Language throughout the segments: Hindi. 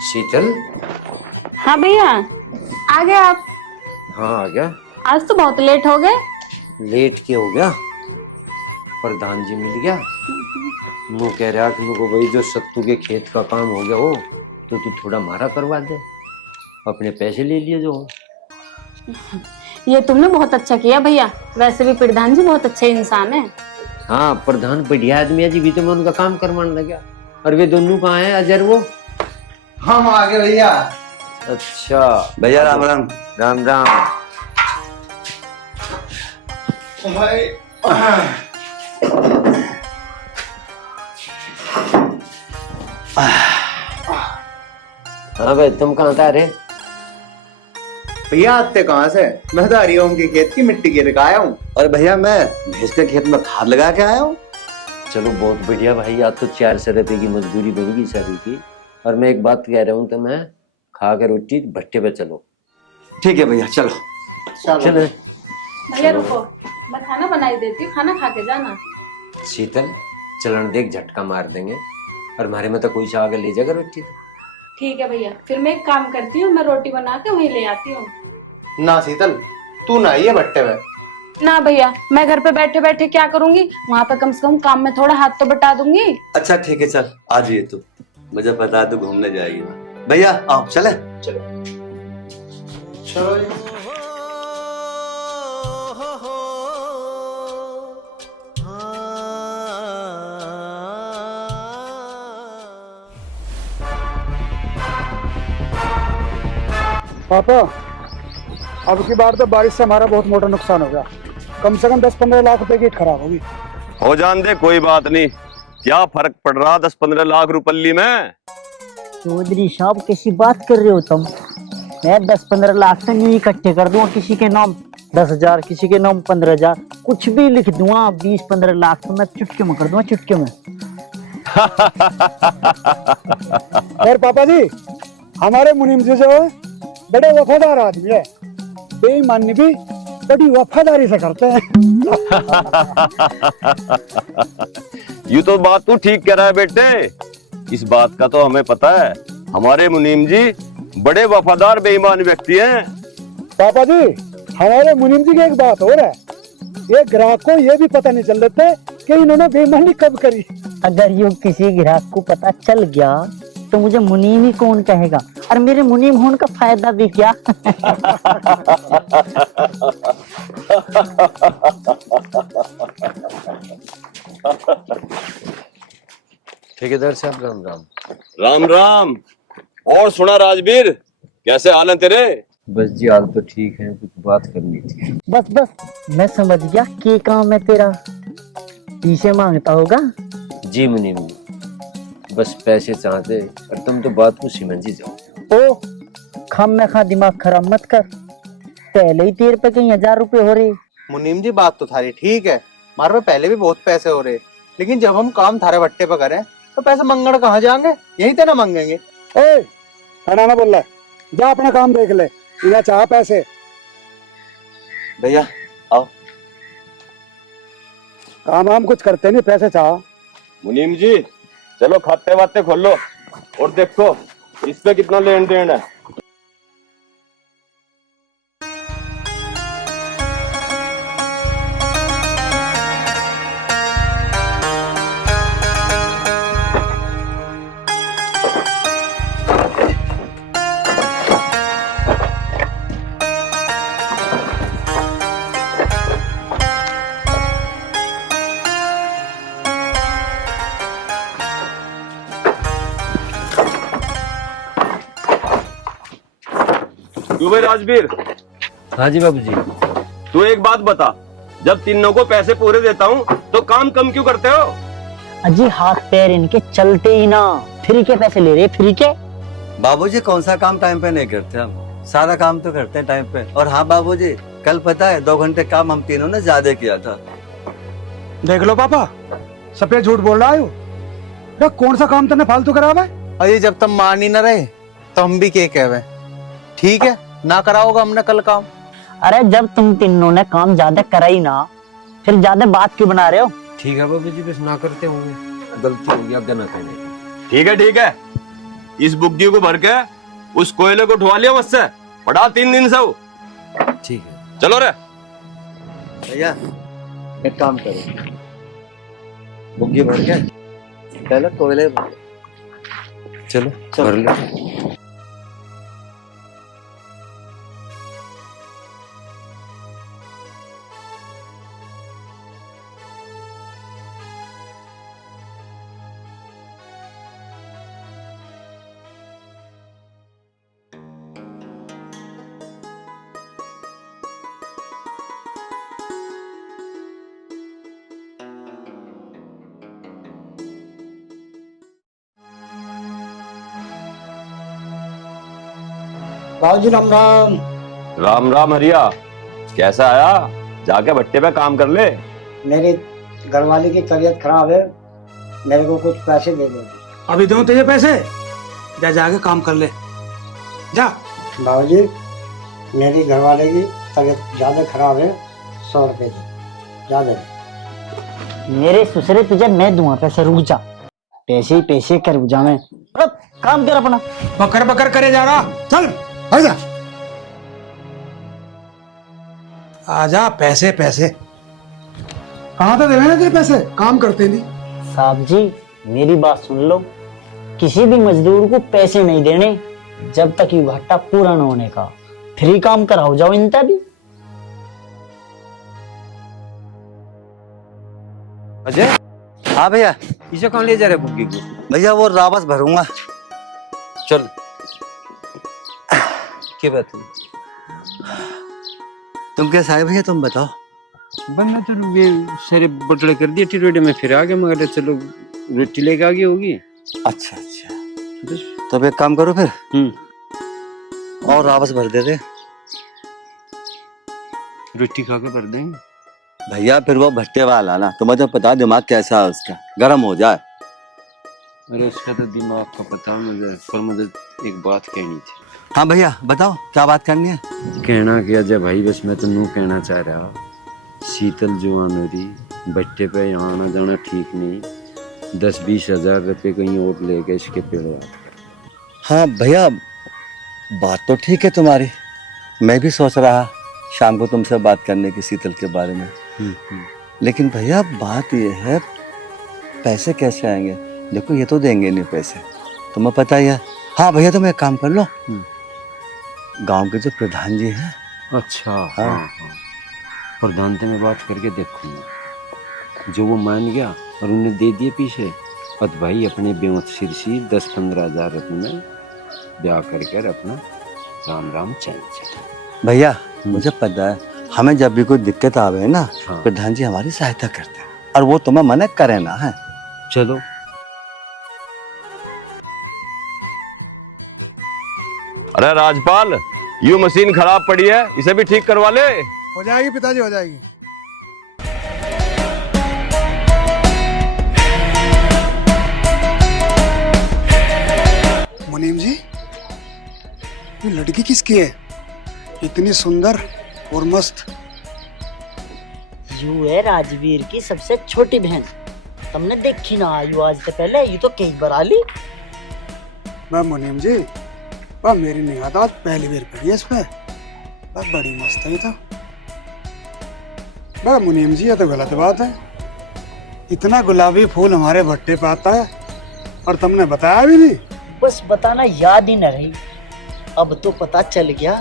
शीतल। हाँ भैया, आ गए आप। हाँ आ गया। आज तो बहुत लेट हो गए। लेट क्या हो गया? प्रधान जी मिल गया। वो कह रहा कि मुझको वही जो सत्तू के खेत का काम हो गया हो तो तू थोड़ा मारा करवा दे, अपने पैसे ले लिए जो। ये तुमने बहुत अच्छा किया भैया। वैसे भी प्रधान जी बहुत अच्छे इंसान है। हाँ प्रधान बढ़िया आदमी है जी, भी तो मैं उनका काम करवाने लगा। और वे दोनों कहाँ है अजर वो? हम आ गए भैया। अच्छा भैया राम राम। राम राम। भाई हाँ भाई तुम कहाँ था रे? भैया आते कहाँ से? मैं तो हरिओम के खेत की मिट्टी गिर के आया हूँ। और भैया मैं भैंस के खेत में खाद लगा के आया हूँ। चलो बहुत बढ़िया भाई, आज तो 400 रुपए की मजदूरी बनेगी सभी की। और मैं एक बात कह रहा हूँ, तो मैं खा कर रोटी भट्टे पे चलो। ठीक है भैया चलो। चलो भैया रुको, मैं खाना बनाई देती हूँ, खाना खा के जाना। शीतल चलन देख, झटका मार देंगे और हमारे में तो कोई सा आगे ले जाएगा रोटी तो। ठीक है भैया, फिर मैं एक काम करती हूँ, मैं रोटी बना के वहीं ले आती हूँ। ना शीतल, तू ना ये भट्टे में। ना भैया, मैं घर पे बैठे बैठे क्या करूंगी, वहाँ पे कम से कम काम में थोड़ा हाथ तो बटा दूंगी। अच्छा ठीक है चल आ जाइए तू, मुझे पता है तू घूमने जाएगी। भैया आओ चले। चलो चलो जी। पापा, अब की बार तो बारिश से हमारा बहुत मोटा नुकसान हो गया। कम से कम 10-15 लाख रुपए की ईंट खराब होगी। हो जान दे, कोई बात नहीं। क्या फर्क पड़ रहा 10-15 लाख रुपये में? चौधरी साहब कैसी बात कर रहे हो तुम? मैं 10-15 लाख तो नहीं इकट्ठे कर दूंगा, किसी के नाम 10,000, किसी के नाम 15,000, कुछ भी लिख दूंगा। 20-15 लाख तो मैं चुटके में कर दूंगा, चुटके में। और पापा जी, हमारे मुनीम जी जो है बड़े वफादार आदमी है, बेईमानी भी बड़ी वफादारी से करते हैं। ये तो बात तू ठीक कह रहा है बेटे। इस बात का तो हमें पता है, हमारे मुनीम जी बड़े वफादार बेईमान व्यक्ति हैं। पापा जी, हमारे मुनीम जी की एक बात और है, ये ग्राहक को ये भी पता नहीं चल रहा कि इन्होंने बेईमानी कब करी। अगर यूं किसी ग्राहक को पता चल गया तो मुझे मुनीम ही कौन कहेगा, और मेरे मुनीम होने का फायदा भी क्या। ठेकेदार साहब राम राम। राम राम। और सुना राजवीर, कैसे हाल है तेरे? बस जी हाल तो ठीक है, कुछ बात करनी थी। बस मैं समझ गया कि काम है तेरा, पीछे मांगता होगा। जी मुनीम जी, बस पैसे चाहते और तुम तो बात को समझ ही जाओ। ओ खम में खा दिमाग खराब मत कर, पहले ही तेरे पे कहीं 1,000 रुपए हो रहे। मुनीम जी बात तो थारी ठीक है, हमारे पे पहले भी बहुत पैसे हो रहे, लेकिन जब हम काम थारे भट्टे पे करें तो पैसे मंगण कहाँ जाएंगे? यहीं तो ना मांगेंगे। ए, ना बोल रहा है, जा अपना काम देख ले, इन्हें चाह पैसे। भैया आओ। काम हम कुछ करते नहीं, पैसे चाह। मुनीम जी चलो खाते वाते खोलो और देखो इस पे कितना लेन देन है। क्यों भाई राजवीर? हाँ जी बाबू जी। तू एक बात बता, जब तीनों को पैसे पूरे देता हूँ तो काम कम क्यों करते हो? अजी हाथ पैर इनके चलते ही ना, फ्री के पैसे ले रहे, फ्री के। बाबूजी कौन सा काम टाइम पे नहीं करते, हम सारा काम तो करते हैं टाइम पे। और हाँ बाबूजी, कल पता है 2 घंटे काम हम तीनों ने ज्यादा किया था। देख लो पापा, सफेद झूठ बोल रहा है। ये कौन सा काम तुमने फालतू करा हुआ है? अरे जब तक मान ही न रहे तो हम भी क्या कहवे। ठीक है ना करा होगा हमने कल काम। अरे जब तुम तीनों ने काम ज्यादा करा ही ना, फिर ज्यादा बात क्यों बना रहे हो? ठीक है बाबू जी, बस ना करते होंगे, गलती हो गया, अब ना कहने। ठीक है इस बुग्गी को भर के उस कोयले को उठवा लिया मुझसे, पड़ा 3 दिन से वो। ठीक है। चलो रे। भैया एक काम करो, बुग्गी भर के पहले कोयले भर। चलो भर लो। बाबूजी राम राम। राम राम हरिया, कैसा आया? जाके भट्टे पे काम कर ले। मेरी घरवाली की तबीयत खराब है, मेरे को कुछ पैसे दे दो। अभी दूं तुझे पैसे? जा जाके काम कर ले, जा। बाबूजी मेरी घरवाले की तबीयत ज्यादा खराब है, 100 रुपए दो, ज्यादा। मेरे ससुरे तुझे मैं दूंगा पैसे, रुक जा। पैसे ही पैसे कर जा मैं। अब काम कर अपना। बकर बकर करे जा रहा, चल आजा। आजा, पैसे पैसे कहाँ तो देवे ना तेरे पैसे, काम करते नहीं। साहब जी मेरी बात सुन लो, किसी भी मजदूर को पैसे नहीं देने जब तक ये घाटा पूरा न होने का। फ्री काम कराओ जाओ इनका भी। अजय, हाँ भैया। इसे कहाँ ले जा रहे बुग्गी को? भैया वो रावस भरूंगा। चल। क्या बात है? तुम कैसा है भैया, तुम बताओ। बनना तो ये सारे बटड़े कर दिए टिरोडे में, फिर आ गया, मगर चलो रोटी लेके आ गई होगी। अच्छा अच्छा, तो अब एक काम करो फिर, और रावस भर दे दे। रोटी खा के भर देंगे भैया। फिर वो भट्टे वाला ना, तुम्हें तो पता दिमाग कैसा है उसका, गर्म हो जाए। अरे उसका तो दिमाग का पता मुझे, पर मुझे एक बात कहनी थी। हाँ भैया बताओ, क्या बात करनी है? कहना क्या अजय भाई, बस मैं तो नू कहना चाह रहा, शीतल जुआन हो रही, भट्टे पे यहाँ आना जाना ठीक नहीं, 10-20 हजार रुपये कहीं और ले गए इसके पेड़। हाँ भैया बात तो ठीक है तुम्हारी, मैं भी सोच रहा शाम को तुमसे बात करने की शीतल के बारे में। लेकिन भैया बात ये है, पैसे कैसे आएंगे? देखो ये तो देंगे नहीं पैसे, तुम्हें पता ही है। हाँ भैया तुम एक काम कर लो, गांव के जो प्रधान जी हैं। अच्छा हाँ। प्रधान से मैं बात करके देखूंगा, जो वो मान गया और उन्हें दे दिए पीछे, और भाई अपने बेवत सिर सी 10-15 हजार रुपये में ब्याह करके अपना राम राम चैन से। भैया मुझे पता है, हमें जब भी कोई दिक्कत आवे ना, हाँ। प्रधान जी हमारी सहायता करते हैं, और वो तुम्हें मना करे ना है। चलो अरे राजपाल, यू मशीन खराब पड़ी है, इसे भी ठीक करवा ले। हो जाएगी पिताजी, हो जाएगी। मुनीम जी, ये लड़की किसकी है? इतनी सुंदर और मस्त। यू है राजवीर की सबसे छोटी बहन, तुमने देखी ना यू आज से पहले, यू तो कई बार आली। वह मुनीम जी, वह मेरी निगाह आज पहली बार पड़ी है इस पे, बस बड़ी मस्त है ये तो। वह मुनीम जी ये तो गलत बात है, इतना गुलाबी फूल हमारे भट्टे पे आता है और तुमने बताया भी नहीं। बस बताना याद ही न रही, अब तो पता चल गया,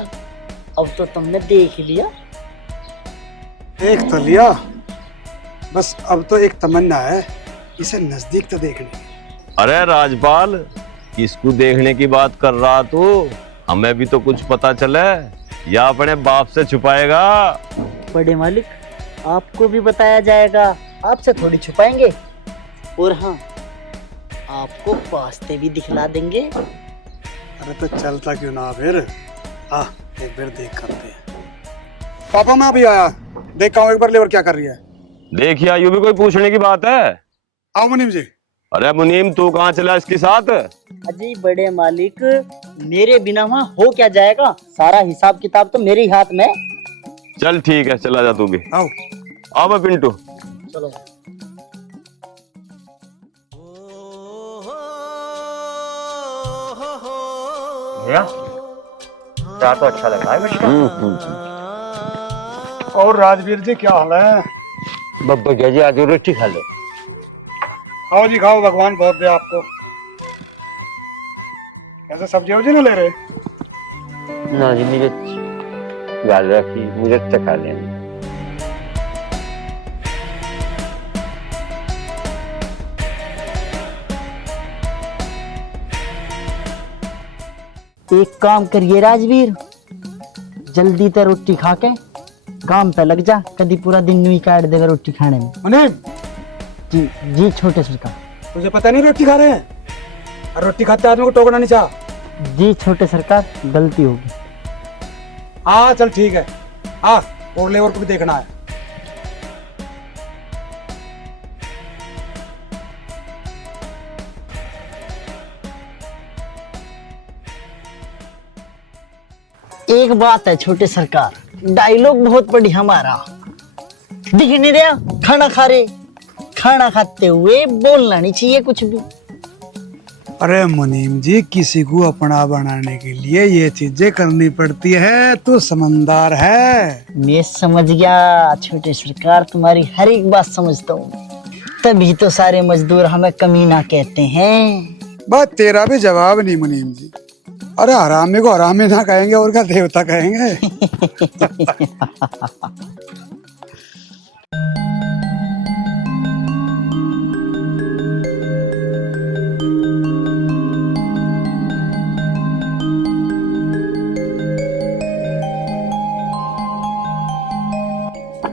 अब तो तुमने देख लिया। देख तो लिया, बस अब तो एक तमन्ना है इसे नजदीक तो देखने की। अरे राजपाल, किसको देखने की बात कर रहा तू? हमें भी तो कुछ पता चले, या अपने बाप से छुपाएगा? बड़े मालिक आपको भी बताया जाएगा, आपसे थोड़ी छुपाएंगे। और हाँ, आपको वास्ते भी दिखला देंगे। अरे तो चलता क्यों ना फिर, आ एक बार देख करते हैं। पापा मैं अभी आया, देखा हूँ एक बार लेबर क्या कर रही है। देखिए यू भी कोई पूछने की बात है? आओ मुनीम जी। अरे मुनीम, तू कहाँ चला इसके साथ? अजी बड़े मालिक, मेरे बिना वहाँ हो क्या जाएगा, सारा हिसाब किताब तो मेरे ही हाथ में। चल ठीक है, चला जा तू भी। आओ आओ मैं पिंटू। चलो। भैया चाय तो अच्छा लग रहा है बेटा। और राजवीर जी क्या हाल है? बब्बा जी आज रोटी खा लो। खाओ जी खाओ, भगवान बहुत दे आपको। ऐसे सब्जी वब्जी ना ले रहे? ना जी मुझे गाल रखी मुझे खा लेंगे। एक काम करिए राजवीर, जल्दी से रोटी खा के काम पे लग जा, कभी पूरा दिन यूं ही काट देगा रोटी खाने में। मुनीम, जी जी छोटे सरकार। तुझे पता नहीं रोटी खा रहे हैं? और रोटी खाते आदमी को टोकना नहीं चाह। जी छोटे सरकार, गलती होगी। हाँ चल ठीक है, हाँ और लेबर को भी देखना है। एक बात है छोटे सरकार, डायलॉग बहुत बढ़िया हमारा, दिख नहीं रहा खाना खा रहे, खाना खाते हुए बोलना नहीं चाहिए कुछ भी। अरे मुनीम जी, किसी को अपना बनाने के लिए ये चीजें करनी पड़ती है, तो समझदार है। मैं समझ गया छोटे सरकार, तुम्हारी हर एक बात समझता हूँ, तभी तो सारे मजदूर हमें कमीना कहते हैं। बस तेरा भी जवाब नहीं मुनीम जी। अरे हरामी को हरामी ना कहेंगे और क्या देवता कहेंगे।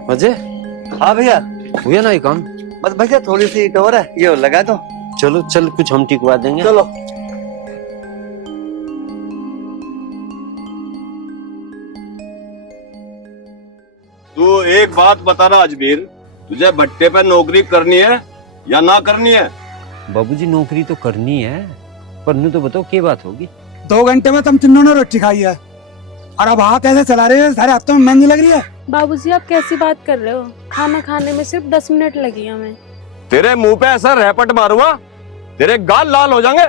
अजय हाँ भैया, हुआ ना ये काम? बस भैया थोड़ी सी ईंट और है, ये लगा दो। चलो चल कुछ हम टिकवा देंगे। चलो। तू एक बात बता राजवीर, तुझे भट्टे पे नौकरी करनी है या ना करनी है? बाबूजी नौकरी तो करनी है, पर नू तो बताओ क्या बात होगी। 2 घंटे में तुम तीनों ने रोटी खाई है और अब हाँ कैसे चला रहे हो? सारे हफ्तों में महंगी लग रही है। बाबूजी आप कैसी बात कर रहे हो? खाना खाने में सिर्फ 10 मिनट लगी हमें। तेरे मुंह पे ऐसा रैपट मारूंगा तेरे गाल लाल हो जाएंगे।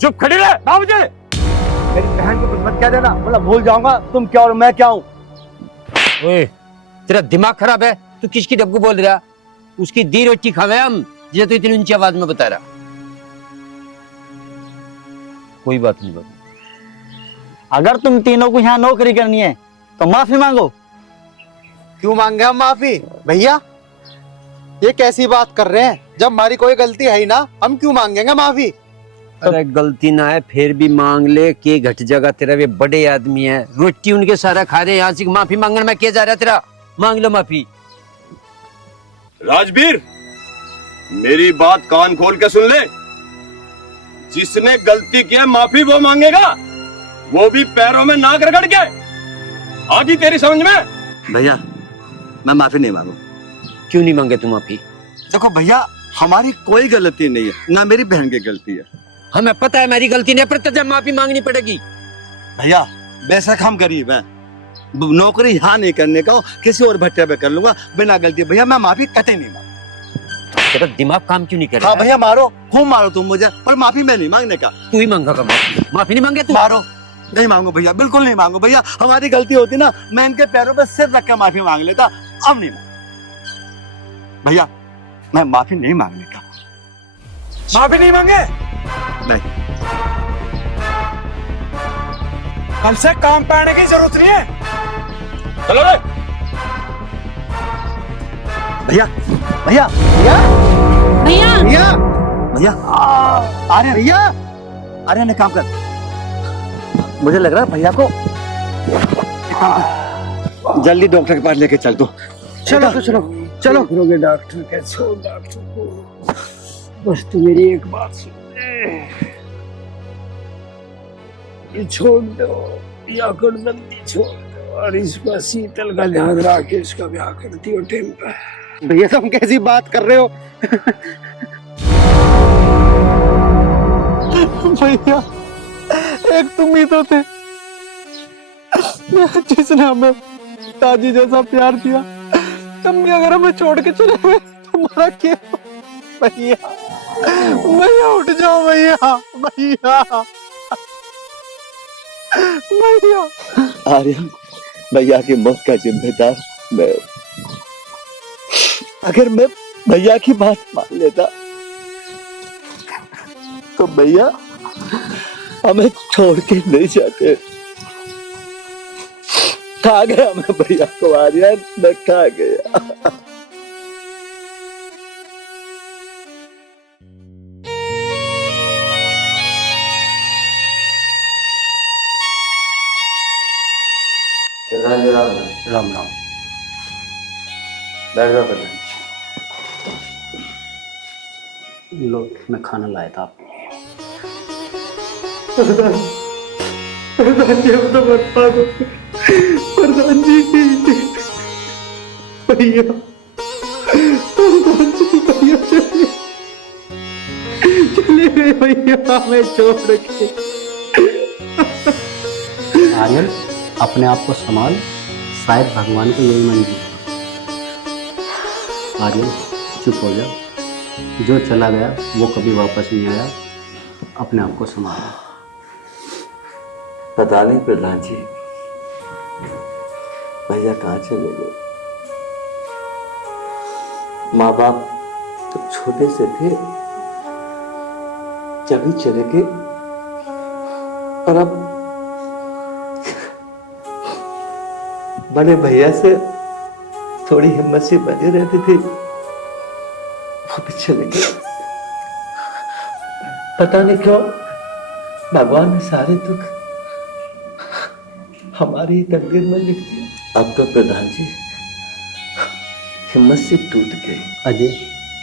चुप खड़ी रह बाबूजी। मेरी बहन को कुछ मत कह देना, बोला भूल जाऊंगा तुम क्या और मैं क्या हूँ। ओए तेरा दिमाग खराब है, तू किसकी डब्बू बोल रहा? उसकी दी रोटी खावे हम, जिसे तू इतनी ऊंची आवाज में बता रहा। कोई बात नहीं बाबू। अगर तुम तीनों को यहाँ नौकरी करनी है तो माफी मांगो। क्यों मांगे हम माफी? भैया ये कैसी बात कर रहे हैं? जब हमारी कोई गलती है ही ना, हम क्यों मांगेंगे माफी? अरे गलती ना है फिर भी मांग ले, के घट जाएगा तेरा? वे बड़े आदमी है, रोटी उनके सारा खा रहे, यहाँ से माफी मांगने में क्या जा रहा तेरा? मांग लो माफी। राजवीर मेरी बात कान खोल के सुन ले, जिसने गलती की है माफी वो मांगेगा, वो भी पैरों में नाक रगड़ के। आगी तेरी समझ में? भैया मैं माफी नहीं मांगू। क्यों नहीं मांगे तुम माफी? देखो भैया, हमारी कोई गलती नहीं है, ना मेरी बहन की गलती है। हमें पता है मेरी गलती नहीं, पर तुझे माफी मांगनी पड़ेगी। भैया बेशक हम गरीब हैं, नौकरी यहाँ नहीं करने का, किसी और भट्टे पे कर लूंगा बिना गलती। भैया मैं माफी कतई नहीं मांगू। तेरा दिमाग काम क्यों नहीं कर रहा? हाँ भैया मारो, खूब मारो तुम मुझे, पर माफी मैं नहीं मांगने का। तू ही मांगेगा माफी? माफी नहीं मांगे तू? मारो, नहीं मांगू भैया, बिल्कुल नहीं मांगू भैया। हमारी गलती होती ना, मैं इनके पैरों पे सिर रख के माफी मांग लेता, अब नहीं मांग। भैया मैं माफी नहीं मांगने का। माफी नहीं मांगे? नहीं। हमसे काम पे आने की जरूरत नहीं है। चलो रे। भैया भैया भैया भैया भैया भैया आर्यन, भैया आर्यन ने काम कर। मुझे लग रहा है भैया को जल्दी डॉक्टर के पास लेके चल दो। चलो तो चलो चलो। करोगे डॉक्टर के? छोड़ डॉक्टर को, बस तू मेरी एक बात सुन ले, ये छोड़ दो, या बंदी छोड़ दो, और इस पर शीतल का ध्यान रख के इसका ब्याह कर दियो टाइम पे। भैया तुम कैसी बात कर रहे हो? भैया एक तुम ही तो थे जिसने हमें ताजी जैसा प्यार दिया, तुम भी अगर हमें छोड़ के चले गए तुम्हारा क्या? भैया भैया उठ जाओ भैया, भैया आर्यन, भैया की मौत का जिम्मेदार मैं। अगर मैं भैया की बात मान लेता तो भैया हमें छोड़ के नहीं जाते। खा गया मैं भैया को आर्यन, मैं खा गया। राम राम। राम राम। बैठ जाओ प्रधान। लो, मैं खाना लाया था आपके लिए। प्रधान जी हम तो बर्बाद हो गए। प्रधान जी भैया, प्रधान जी भैया चले गए भैया हमें छोड़ के। आर्यन, अपने आप को संभाल, शायद भगवान को यही मंजूर है। आर्यन, चुप हो जा। जो चला गया वो कभी वापस नहीं आया। अपने आप को संभाल। पता नहीं प्रधान जी, भैया कहाँ चले गए। माँ बाप तो छोटे से थे जब ही चले गए, और अब बड़े भैया से थोड़ी हिम्मत सी बनी रहती थी, वो भी चले गए। पता नहीं क्यों भगवान ने सारे दुख हमारी ही तकदीर में लिख दिया। अब तो प्रधान जी हिम्मत से टूट गई। अजय,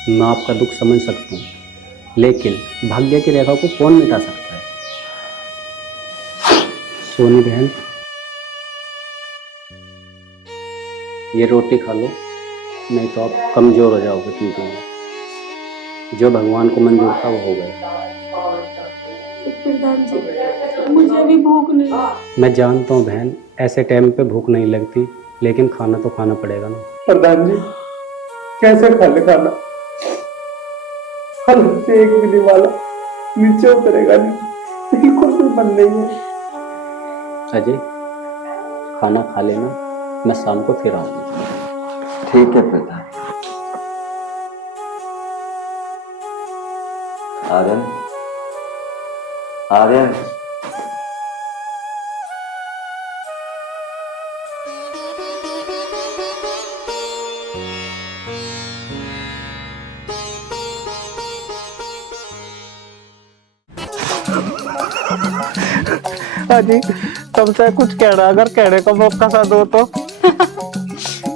मैं आपका दुख समझ सकता हूँ, लेकिन भाग्य की रेखा को कौन मिटा सकता है। सोनी बहन, ये रोटी खा लो, नहीं तो आप कमजोर हो जाओगे। क्योंकि जो भगवान को मंजूर था वो हो गया। प्रधान जी, मुझे भी भूख नहीं। मैं जानता हूँ बहन, ऐसे टाइम पे भूख नहीं लगती, लेकिन खाना तो खाना पड़ेगा ना। प्रधान जी कैसे खाने खाना, हालत से एक मिली वाला नीचे उतरेगा नहीं, बिल्कुल भी मन नहीं है। अजय, खाना खा लेना, मैं शाम को फिर आऊंगा। ठीक है प्रधान। आर्यन, आर्यन, अजी तुमसे कुछ कहना, अगर कहने को मौका सा दो तो।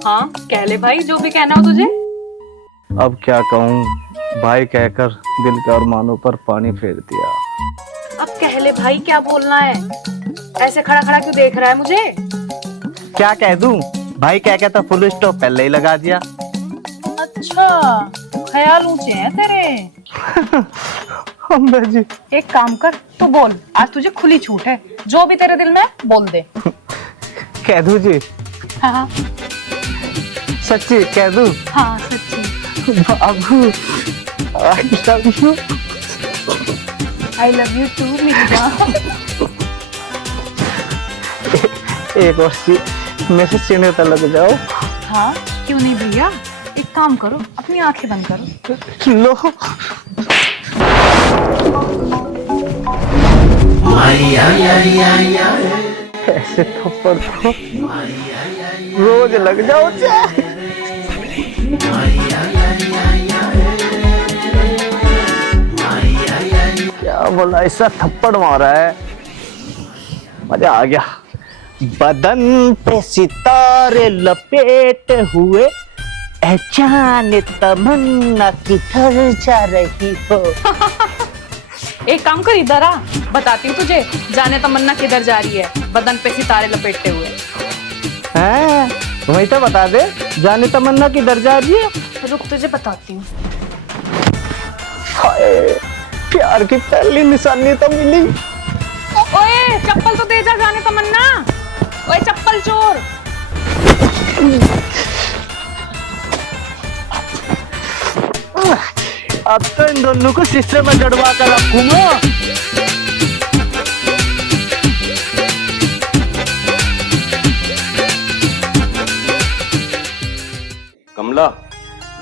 हाँ कह ले भाई, जो भी कहना हो तुझे। अब क्या कहूँ, भाई कहकर दिल के अरमानों पर पानी फेर दिया। अब कह ले भाई, क्या बोलना है? ऐसे खड़ा खड़ा क्यों देख रहा है मुझे? क्या कह दूं, भाई कह के तो फुल स्टॉप पहले ही लगा दिया। अच्छा, ख्याल ऊंचे हैं तेरे। अम्बे जी, एक काम कर, तू बोल, आज तुझे खुली छूट है, जो भी तेरे दिल में है, बोल दे। कह दूं जी? हाँ सच्ची कह दूं? हाँ सच्ची। बाबू I love you. I love you too मेरी जान। एक और सी मेरे से सीने पर लग जाओ। हाँ क्यों नहीं भैया, एक काम करो, अपनी आंखें बंद करो। लो। ऐसे थप्पड़ तो रोज लग जाओ। क्या बोला, ऐसा थप्पड़ मारा है, मजा आ गया। बदन पे सितारे लपेटे हुए, जाने तमन्ना किधर जा रही हो। एक काम कर, इधर आ, बताती हूँ तुझे, जाने तमन्ना किधर जा रही है, बदन पे सितारे लपेटते हुए। हैं, वही तो बता दे, जाने तमन्ना किधर जा रही है। रुक तुझे बताती हूँ। हाय, प्यार की पहली निशानी तो मिली। ओए चप्पल तो दे जा, जाने तमन्ना। ओए चप्पल चोर। अब तो इन दोनों को शीशे में जड़वा कर रखूंगा।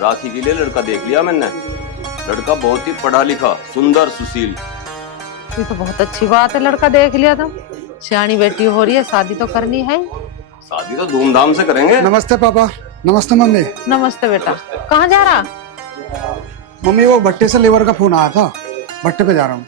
राखी के लिए लड़का देख लिया मैंने। लड़का बहुत ही पढ़ा लिखा, सुंदर, सुशील। ये तो बहुत अच्छी बात है, लड़का देख लिया तो। सियानी बेटी हो रही है, शादी तो करनी है। शादी तो धूमधाम से करेंगे। नमस्ते पापा। नमस्ते मम्मी। नमस्ते बेटा। कहाँ जा रहा? मम्मी वो भट्टे से लेबर का फोन आया था, भट्टे पे जा रहा हूँ।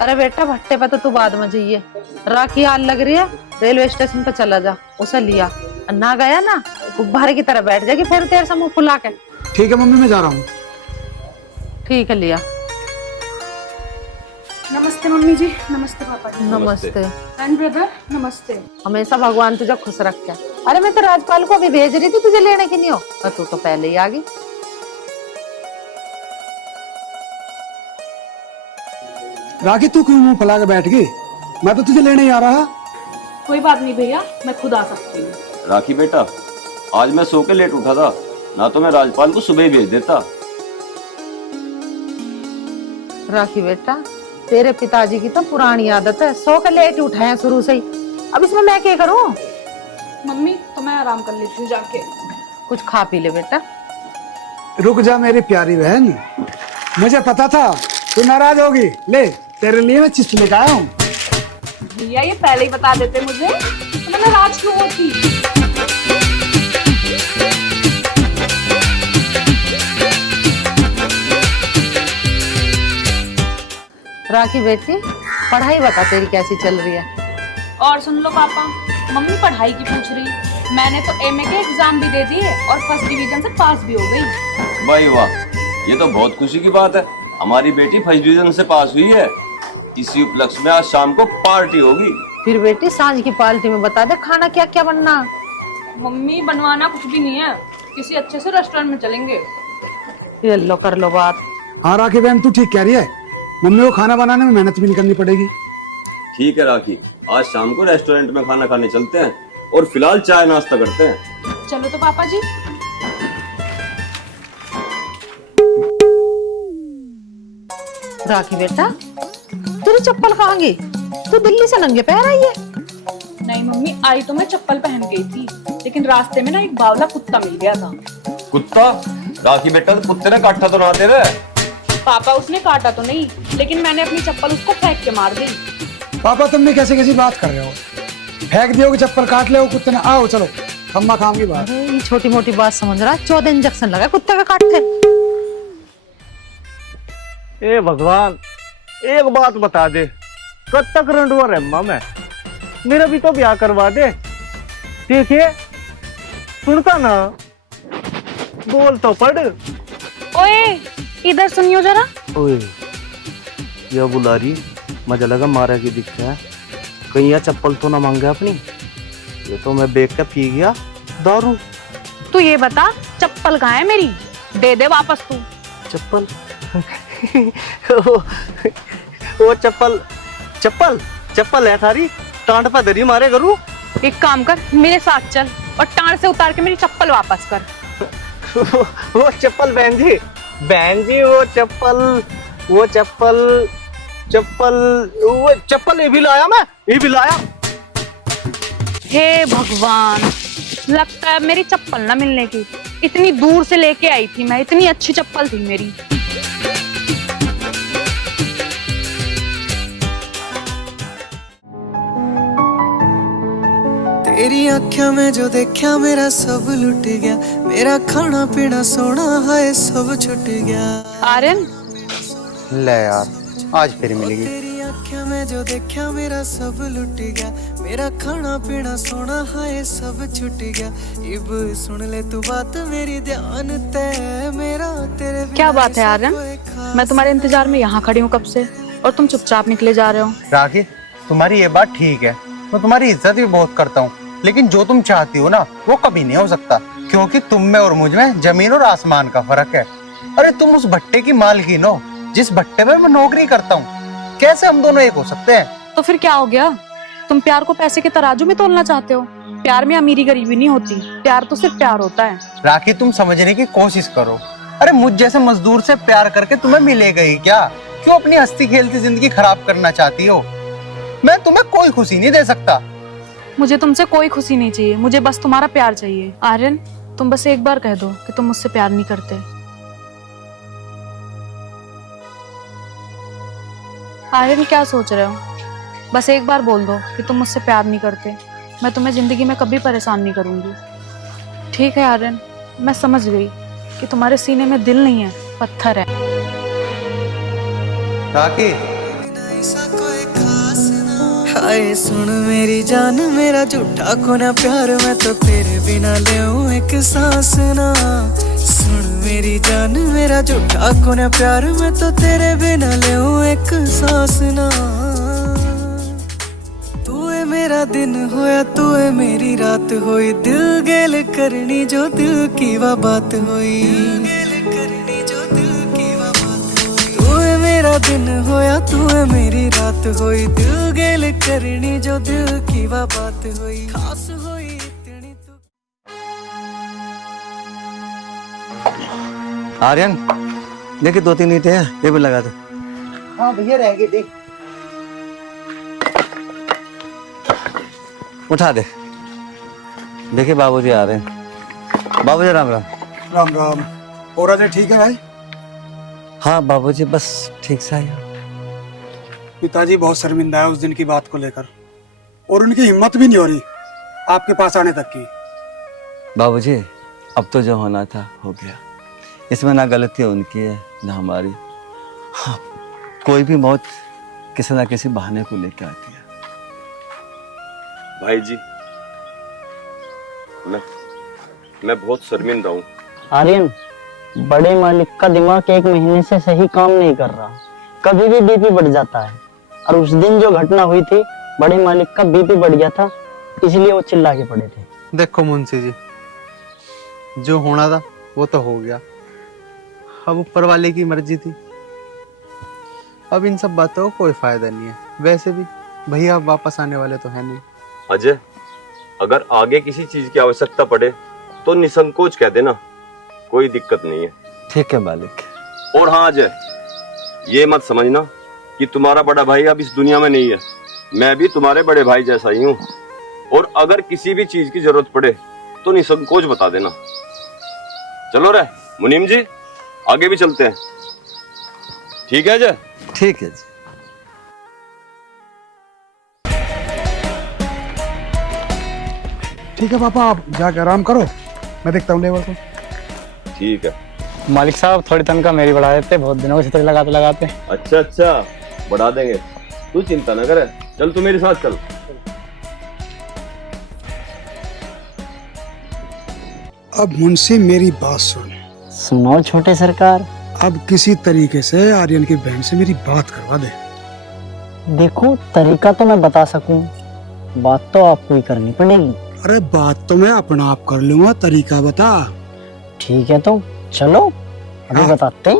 अरे बेटा भट्टे पे तो तू बाद में जाइए। राखी हाल लग रही है, रेलवे स्टेशन पे चला जा, उसे लिया। ना गया ना गुब्बारे की तरह बैठ जाएगी फिर तेरे से मुंह फुला के। ठीक है मम्मी, मैं जा रहा हूँ। ठीक है, लिया। नमस्ते मम्मी जी। नमस्ते पापा जी। नमस्ते। एंड ब्रदर नमस्ते। हमेशा भगवान तुझे खुश रखे। अरे मैं तो राजपाल को अभी भेज रही थी तुझे लेने की नहीं हो, और तू तो पहले ही आ गई। राखी तू क्यों मुंह फैला के बैठ गई? मैं तो तुझे लेने ही आ रहा। कोई बात नहीं भैया, मैं खुद आ सकती हूँ। राखी बेटा, आज मैं सो के लेट उठा था, ना तो मैं राजपाल को सुबह ही भेज देता। राखी बेटा, तेरे पिताजी की तो पुरानी आदत है, सो के लेट उठे हैं शुरू से ही। अब इसमें मैं क्या करूं? मम्मी तो मैं आराम कर लेती हूँ जाके। कुछ खा पी ले बेटा। रुक जा मेरी प्यारी बहन, मुझे पता था तू नाराज होगी। ले तेरे लिए मैं चिप्स लेकर आया हूँ। भैया ये पहले ही बता देते मुझे तो मैं नाराज क्यों होती। राखी बेटी, पढ़ाई बता तेरी कैसी चल रही है? और सुन लो पापा, मम्मी पढ़ाई की पूछ रही, मैंने तो एमए के एग्जाम भी दे दिए और फर्स्ट डिवीजन से पास भी हो गई। भाई वाह, ये तो बहुत खुशी की बात है। हमारी बेटी फर्स्ट डिवीजन से पास हुई है। इसी उपलक्ष्य में आज शाम को पार्टी होगी। फिर बेटी सांझ की पार्टी में बता दे खाना क्या क्या बनना। मम्मी बनवाना कुछ भी नहीं है, किसी अच्छे से रेस्टोरेंट में चलेंगे। ये लो कर लो बात। हाँ राखी बहन तू ठीक कह रही है, मम्मी को खाना बनाने में मेहनत भी नहीं करनी पड़ेगी। ठीक है राखी, आज शाम को रेस्टोरेंट में खाना खाने चलते हैं और फिलहाल चाय नाश्ता करते हैं। चलो तो पापा जी। राखी बेटा, तेरी चप्पल कहाँ गई? तू दिल्ली से नंगे पैर आई है। नहीं मम्मी, आई तो मैं चप्पल पहन गई थी, लेकिन रास्ते में ना एक बावला कुत्ता मिल गया था। कुत्ता? राखी बेटा, तो कुत्ते ने काटा तो ना तेरे? पापा उसने काटा तो नहीं, लेकिन मैंने अपनी चप्पल उसको फेंक के मार दी। पापा तुम भी कैसे कैसी बात कर रहे हो? फेंक दियो कि चप्पल काट ले कुत्ते ने। आओ चलो खम्मा खाम की बात। ये छोटी मोटी बात समझ रहा, 14 इंजेक्शन लगा कुत्ते का काटते। ए भगवान, एक बात बता दे, कब तक रंडवा रहूंगा मैं? मेरा भी तो ब्याह करवा दे। देखिए सुनता ना, बोल तो पड़। ओए इधर सुनियो जरा। ओए यह बुला रही, मजा लगा मारा की दिखता है। कहीं यह चप्पल तो ना मांगे अपनी। ये तो मैं देख के पी गया दारू। तू ये बता चप्पल कहाँ है मेरी? दे दे वापस तू। चप्पल वो चप्पल चप्पल चप्पल है थारी, टांड पर दरी मारे करूँ। एक काम कर, मेरे साथ चल और टांड से उतार के मेरी चप्पल वापस कर। वो चप्पल बहन जी, वो चप्पल वो चप्पल ये भी लाया मैं, ये भी लाया। हे भगवान, लगता है मेरी चप्पल ना मिलने की। इतनी दूर से लेके आई थी मैं, इतनी अच्छी चप्पल थी मेरी। तेरी आँखों में जो देखा मेरा सब लुट गया, मेरा खाना पीना सोना है सब छूट गया। आर्यन ले यार, आज फिर मिलेगी। तेरी आँखों में जो देखा मेरा सब लुट गया, मेरा खाना पीना सोना है सब छूट गया। इब सुन ले तू बात मेरी, ध्यान ते मेरा तेरे। क्या बात है आर्यन, मैं तुम्हारे इंतजार में यहाँ खड़ी हूँ कब से और तुम चुपचाप निकले जा रहे हो। राखी तुम्हारी ये बात ठीक है, मैं तुम्हारी इज्जत भी बहुत करता हूँ, लेकिन जो तुम चाहती हो ना वो कभी नहीं हो सकता, क्योंकि तुम में और मुझ में जमीन और आसमान का फर्क है। अरे तुम उस भट्टे की मालकिन हो जिस भट्टे में मैं नौकरी करता हूँ, कैसे हम दोनों एक हो सकते हैं? तो फिर क्या हो गया? तुम प्यार को पैसे के तराजू में तोलना चाहते हो? प्यार में अमीरी गरीबी नहीं होती, प्यार तो सिर्फ प्यार होता है। राखी तुम समझने की कोशिश करो। अरे मुझ जैसे मजदूर से प्यार करके तुम्हें मिलेगा ही क्या? क्यों अपनी हंसती खेलती जिंदगी खराब करना चाहती हो? मैं तुम्हें कोई खुशी नहीं दे सकता। मुझे तुमसे कोई खुशी नहीं चाहिए, मुझे बस तुम्हारा प्यार चाहिए। आर्यन तुम बस एक बार कह दो कि तुम मुझसे प्यार नहीं करते। आर्यन क्या सोच रहे हो? बस एक बार बोल दो कि तुम मुझसे प्यार नहीं करते, मैं तुम्हें जिंदगी में कभी परेशान नहीं करूंगी। ठीक है आर्यन, मैं समझ गई कि तुम्हारे सीने में दिल नहीं है, पत्थर है। राखी, हाय सुन मेरी जान मेरा झूठा कोना प्यार मैं तो तेरे बिना लेऊं एक सांस ना। सुन मेरी जान मेरा झूठा कोना प्यार मैं तो तेरे बिना लेऊं एक सांस ना। तू है मेरा दिन होया तू है मेरी रात होई, दिल गेल करनी जो दिल की वा बात होई। मेरा दिन होया तू है मेरी रात होई, दिल गेल करनी जो दिल की वा बात होई, खास होई इतनी तू। आर्यन, देखिए 2-3 ईंटें हैं, ये भी लगा दो। हाँ भैया रहेंगे, देख। उठा दे। देखिए बाबूजी आ रहे हैं। बाबूजी राम राम। राम राम। और अजय ठीक है भाई? हाँ बाबूजी, बस ठीक सा ही। पिताजी बहुत शर्मिंदा है उस दिन की बात को लेकर, और उनकी हिम्मत भी नहीं हो रही आपके पास आने तक की। बाबूजी, अब तो जो होना था हो गया, इसमें ना गलती उनकी है ना हमारी। हाँ, कोई भी मौत किसी ना किसी बहाने को लेकर आती है। भाई जी, मैं बहुत शर्मिंदा हूँ। आर्यन, बड़े मालिक का दिमाग 1 महीने से सही काम नहीं कर रहा, कभी भी बीपी बढ़ जाता है। और उस दिन जो घटना हुई थी, बड़े मालिक का बीपी बढ़ गया था, इसलिए वो चिल्ला के पड़े थे। देखो मुंशी जी, जो होना था वो तो हो गया, अब ऊपर वाले की मर्जी थी। अब इन सब बातों का कोई फायदा नहीं है। वैसे भी भैया अब वापस आने वाले तो है नहीं। अजय, अगर आगे किसी चीज की आवश्यकता पड़े तो निसंकोच कह देना, कोई दिक्कत नहीं है। ठीक है मालिक। और हाँ अजय, ये मत समझना कि तुम्हारा बड़ा भाई अब इस दुनिया में नहीं है, मैं भी तुम्हारे बड़े भाई जैसा ही हूँ। और अगर किसी भी चीज की जरूरत पड़े तो निसंकोच बता देना। चलो रे मुनीम जी, आगे भी चलते हैं। ठीक है अजय? ठीक है जी। ठीक है पापा, आप जाके आराम करो, मैं देखता हूँ लेबर को। ठीक है मालिक साहब, थोड़ी तनख्वाह मेरी बढ़ा देते, बहुत दिनों से तक लगाते। अच्छा, बढ़ा देंगे, तू चिंता न करे। चल तू मेरे साथ चल। अब मुंशी मेरी बात सुनो छोटे सरकार, अब किसी तरीके से आर्यन की बहन से मेरी बात करवा दे। देखो तरीका तो मैं बता सकूं, बात तो आपको ही करनी पड़ेगी। अरे बात तो मैं अपना आप कर लूंगा, तरीका बता। ठीक है तो चलो अभी बताते हैं।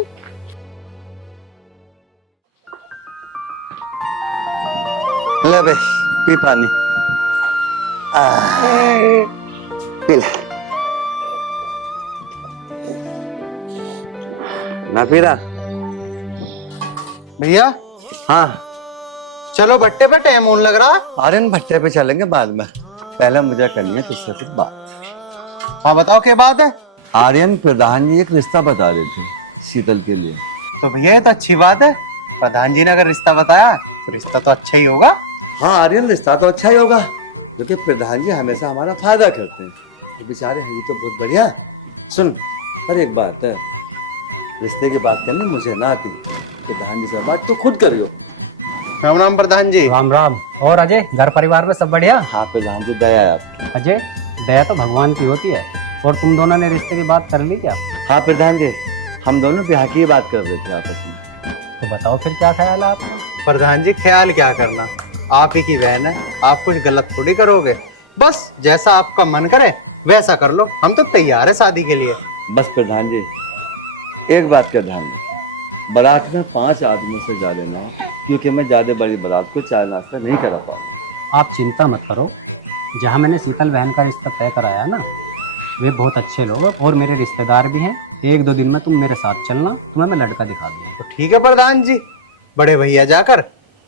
ले बे, पी पानी। पी ले। ना पी रहा? भैया हाँ, चलो भट्टे पे टाइम होने लग रहा। आर्यन भट्टे पे चलेंगे बाद में, पहले मुझे करनी है तुझसे कुछ बात। हाँ बताओ क्या बात है? आर्यन, प्रधान जी एक रिश्ता बता रहे थे शीतल के लिए। तो भैया ये तो अच्छी बात है, प्रधान जी ने अगर रिश्ता बताया तो रिश्ता तो अच्छा ही होगा। हाँ आर्यन, रिश्ता तो अच्छा ही होगा, क्योंकि प्रधान जी हमेशा हमारा फायदा करते हैं। तो बेचारे हैं, ये तो बहुत बढ़िया। सुन, पर एक बात है, रिश्ते की बात करनी मुझे ना आती, प्रधान जी से बात तो खुद करियो। राम राम प्रधान जी। राम राम। और अजय, घर परिवार में सब बढ़िया? हाँ प्रधान जी, दया है आपकी। अजय, दया तो भगवान की होती है। और तुम दोनों ने रिश्ते की बात कर ली क्या? हाँ प्रधान जी, हम दोनों ब्याह की बात कर रहे थे आपस में। तो बताओ फिर क्या ख्याल है आपका? प्रधान जी ख्याल क्या करना, आप ही की बहन है, आप कुछ गलत थोड़ी करोगे। बस जैसा आपका मन करे वैसा कर लो, हम तो तैयार है शादी के लिए। बस प्रधान जी, एक बात का ध्यान रखिए, बारात में 5 आदमियों से जा लेना, क्योंकि मैं ज्यादा बड़ी बारात को चाय नाश्ता नहीं करा पाऊंगा। आप चिंता मत करो, जहाँ मैंने शीतल बहन का रिश्ता तय कराया ना, वे बहुत अच्छे लोग हैं और मेरे रिश्तेदार भी हैं। 1-2 दिन में तुम मेरे साथ चलना, तुम्हें मैं लड़का दिखा दूंगा। तो ठीक है प्रधान जी, बड़े भैया जाकर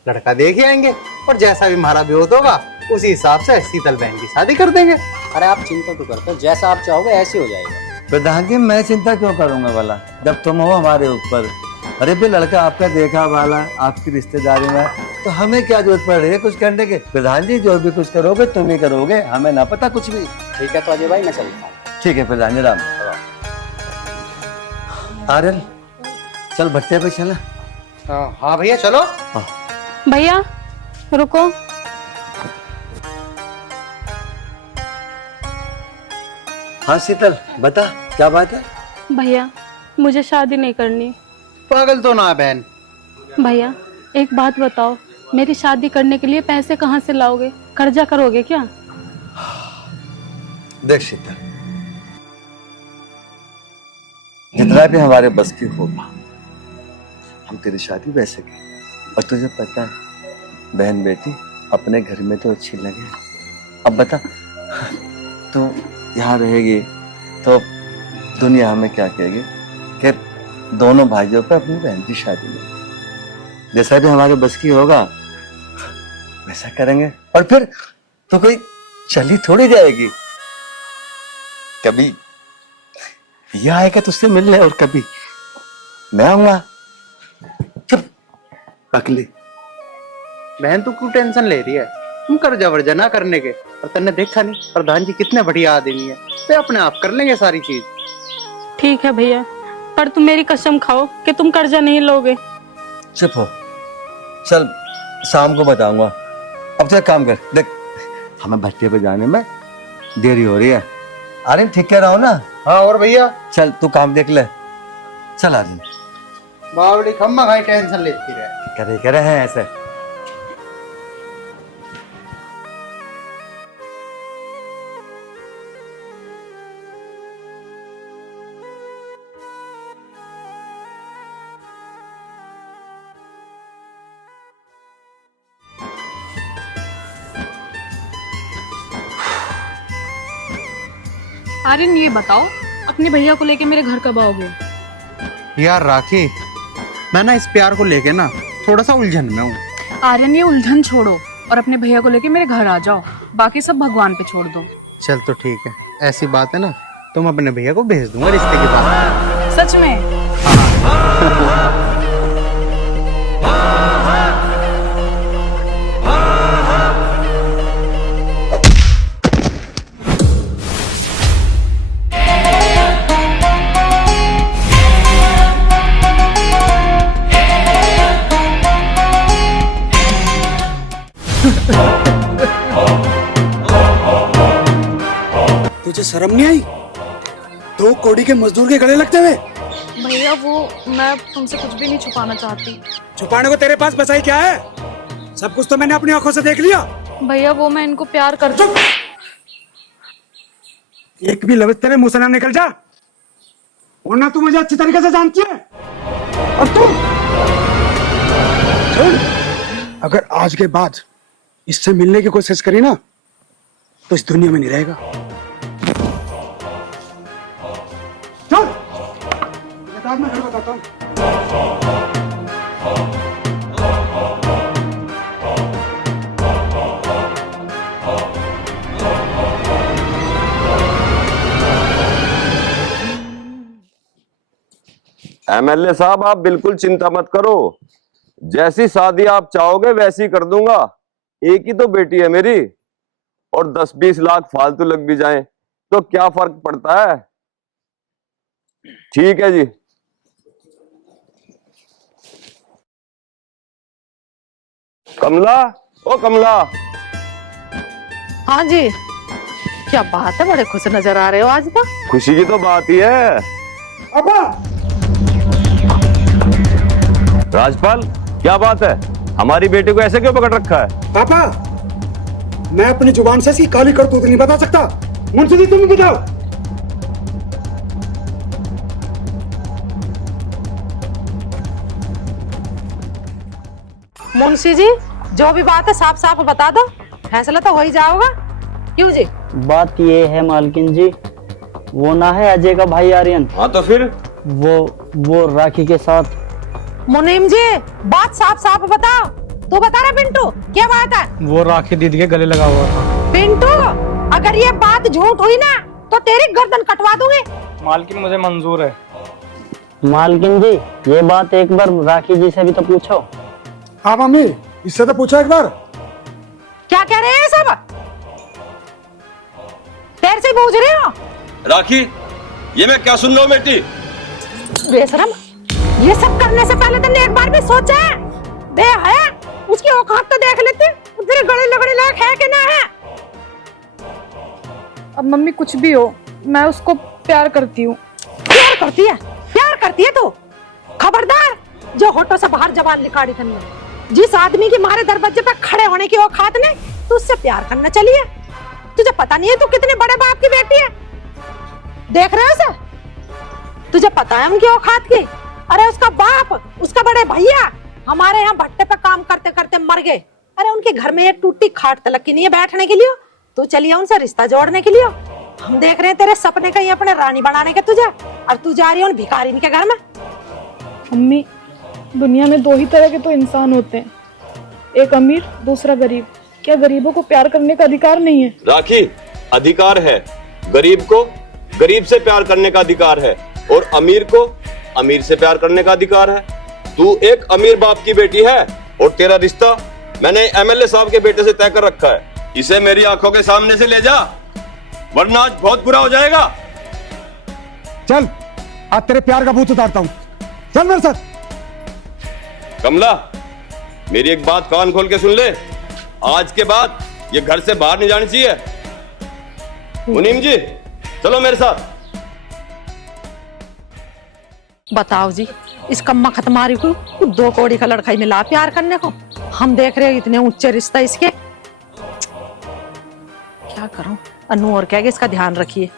लड़का देख ही आएंगे, और जैसा भी हमारा विरोध होगा उसी हिसाब से शीतल बहन की शादी कर देंगे। अरे आप चिंता तो करते हो, जैसा आप चाहोगे ऐसे हो जाएगा। प्रधान जी, मैं चिंता क्यों करूंगा भला, जब तुम हो हमारे ऊपर अरे भी लड़का आपका देखा वाला आपकी रिश्तेदारी में, तो हमें क्या जरूरत पड़ रही है कुछ करने के? प्रधान जी जो भी कुछ करोगे तुम ही करोगे, हमें ना पता कुछ भी। ठीक है तो अजय भाई मैं चलता हूँ। ठीक है प्रधान जी, राम। आर्यन चल भट्टे पे चला। हाँ भैया चलो। भैया रुको। हाँ शीतल बता क्या बात है? भैया मुझे शादी नहीं करनी। पागल तो ना बहन। भैया एक बात बताओ, मेरी शादी करने के लिए पैसे कहाँ से लाओगे? कर्जा करोगे क्या? देख शीतल, जितना भी हमारे बस की होगा हम तेरी शादी वैसे की। और तुझे पता है बहन बेटी अपने घर में तो अच्छी लगे। अब बता तो यहाँ रहेगी तो दुनिया हमें क्या कहेगी कि दोनों भाइयों पे अपनी बहन की शादी में जैसा भी हमारे बस की होगा वैसा करेंगे। और फिर तो कोई चली थोड़ी जाएगी, कभी ये आएगा तुझसे मिलने और कभी मैं आऊंगा। चुप पकली। बहन तू क्यों टेंशन ले रही है? तुम कर्जा वर्जा ना करने के। और तन्ने देखा नहीं प्रधान जी कितने बढ़िया आदमी है, वे अपने आप कर लेंगे सारी चीज। ठीक है भैया, पर तुम मेरी कसम खाओ कि तुम कर्जा नहीं लोगे। चुप हो, चल शाम को बताऊंगा। अब तो एक काम कर, देख हमें भट्टे पे जाने में देरी हो रही है। अरे ठीक कह रहा हूँ ना? हाँ और भैया चल तू काम देख ले। चल आर्यन। बावड़ी खम्मा खाई टेंशन लेती रहे। करे हैं ऐसे। आर्यन ये बताओ, अपने भैया को लेके मेरे घर कब आओगे? यार राखी, मैं ना इस प्यार को लेके ना थोड़ा सा उलझन में हूँ। आर्यन ये उलझन छोड़ो और अपने भैया को लेके मेरे घर आ जाओ, बाकी सब भगवान पे छोड़ दो। चल तो ठीक है, ऐसी बात है ना तुम अपने भैया को भेज दूंगा रिश्ते की बात। सच में? तुझे शर्म नहीं आई? 2 कौड़ी के मजदूर के गले लगते हुए। भैया वो मैं तुमसे कुछ भी नहीं छुपाना चाहती। छुपाने को तेरे पास बचाई क्या है? सब कुछ तो मैंने अपनी आंखों से देख लिया। भैया वो मैं इनको प्यार करती हूँ। एक भी लफ्ज तेरे मुंह से ना निकल जा, वरना तू मुझे अच्छी तरीके से जानती है। और तुम सुन, अगर आज के बाद इससे मिलने की कोशिश करी ना तो इस दुनिया में नहीं रहेगा। चल, मैं घर बताता हूँ। एमएलए साहब आप बिल्कुल चिंता मत करो, जैसी शादी आप चाहोगे वैसी कर दूंगा। एक ही तो बेटी है मेरी, और 10-20 लाख फालतू लग भी जाएं तो क्या फर्क पड़ता है। ठीक है जी। कमला, ओ कमला। हाँ जी, क्या बात है, बड़े खुश नजर आ रहे हो आज तो। खुशी की तो बात ही है। अब्बा, राजपाल क्या बात है, हमारी बेटी को ऐसे क्यों पकड़ रखा है? पापा, मैं अपनी जुबान से इसकी काली करतूत नहीं बता सकता। मुंशी जी तुम बताओ। मुंशी जी जो भी बात है साफ साफ बता दो, फैसला तो हो ही जाओगा। क्यों जी? बात ये है मालकिन जी, वो ना है अजय का भाई आर्यन। हाँ तो फिर वो राखी के साथ। मुनीम जी बात साफ साफ बताओ। तू बता रहा पिंटू, क्या बात है? वो राखी दीदी के गले लगा हुआ था। पिंटू अगर ये बात झूठ हुई ना तो तेरी गर्दन कटवा दूंगी। मालकिन मुझे मंजूर है, मालकिन जी, ये बात एक बार राखी जी से भी तो पूछो। हाँ मम्मी, इससे तो पूछो एक बार। क्या कह रहे हैं सब? पैर से पूछ रहे हो? राखी, ये मैं क्या सुन रहा हूँ बेटी? बेशरम, ये सब करने से पहले तुमने एक बार भी सोचा है? बे है, उसकी औकात तो देख लेते, तेरे गड़े लगड़े लायक है कि ना है? अब मम्मी कुछ भी हो, मैं उसको प्यार करती हूँ। प्यार करती है? प्यार करती है तू? खबरदार, जो होठों से बाहर जबान निकाली तुमने। जिस आदमी की मारे दरवाजे पे खड़े होने की औकात नहीं, तू उससे प्यार करना चली है। तुझे पता नहीं है तू कितने बड़े बाप की बेटी है? देख रहे हो उसे? तुझे पता है उनकी औकात की? अरे उसका बाप, उसका बड़े भैया हमारे यहाँ भट्टे पे काम करते करते मर गए। अरे उनके घर में एक टूटी खाट तलक की नहीं है बैठने के लिए। तू चलिए उनसे रिश्ता जोड़ने के लिए। हम देख रहे हैं तेरे सपने कहीं अपने रानी बनाने के तुझे, और तू जा रही है उन भिखारी के घर में। मम्मी, दुनिया में दो ही तरह के तो इंसान होते हैं, एक अमीर, दूसरा गरीब। क्या गरीबों को प्यार करने का अधिकार नहीं है? राखी, अधिकार है। गरीब को गरीब से प्यार करने का अधिकार है, और अमीर को अमीर से प्यार करने का अधिकार है। तू एक अमीर बाप की बेटी है, और तेरा रिश्ता मैंने एमएलए साहब के बेटे से तय कर रखा है। इसे मेरी आंखों के सामने से ले जा, वरना आज बहुत बुरा हो जाएगा। चल, आज तेरे प्यार का भूत उतारता हूँ। चल मेरे साथ। कमला, मेरी एक बात कान खोल के सुन ले। आज के बाद ये घर से बाहर नहीं जानी चाहिए। मुनीम जी, चलो मेरे साथ। बताओ जी, इस कम्मा खतमारी को 2 कौड़ी का लड़का ही मिला प्यार करने को। हम देख रहे हैं इतने ऊंचे रिश्ता इसके। क्या करूं? अनु और कहेगा इसका ध्यान रखिए।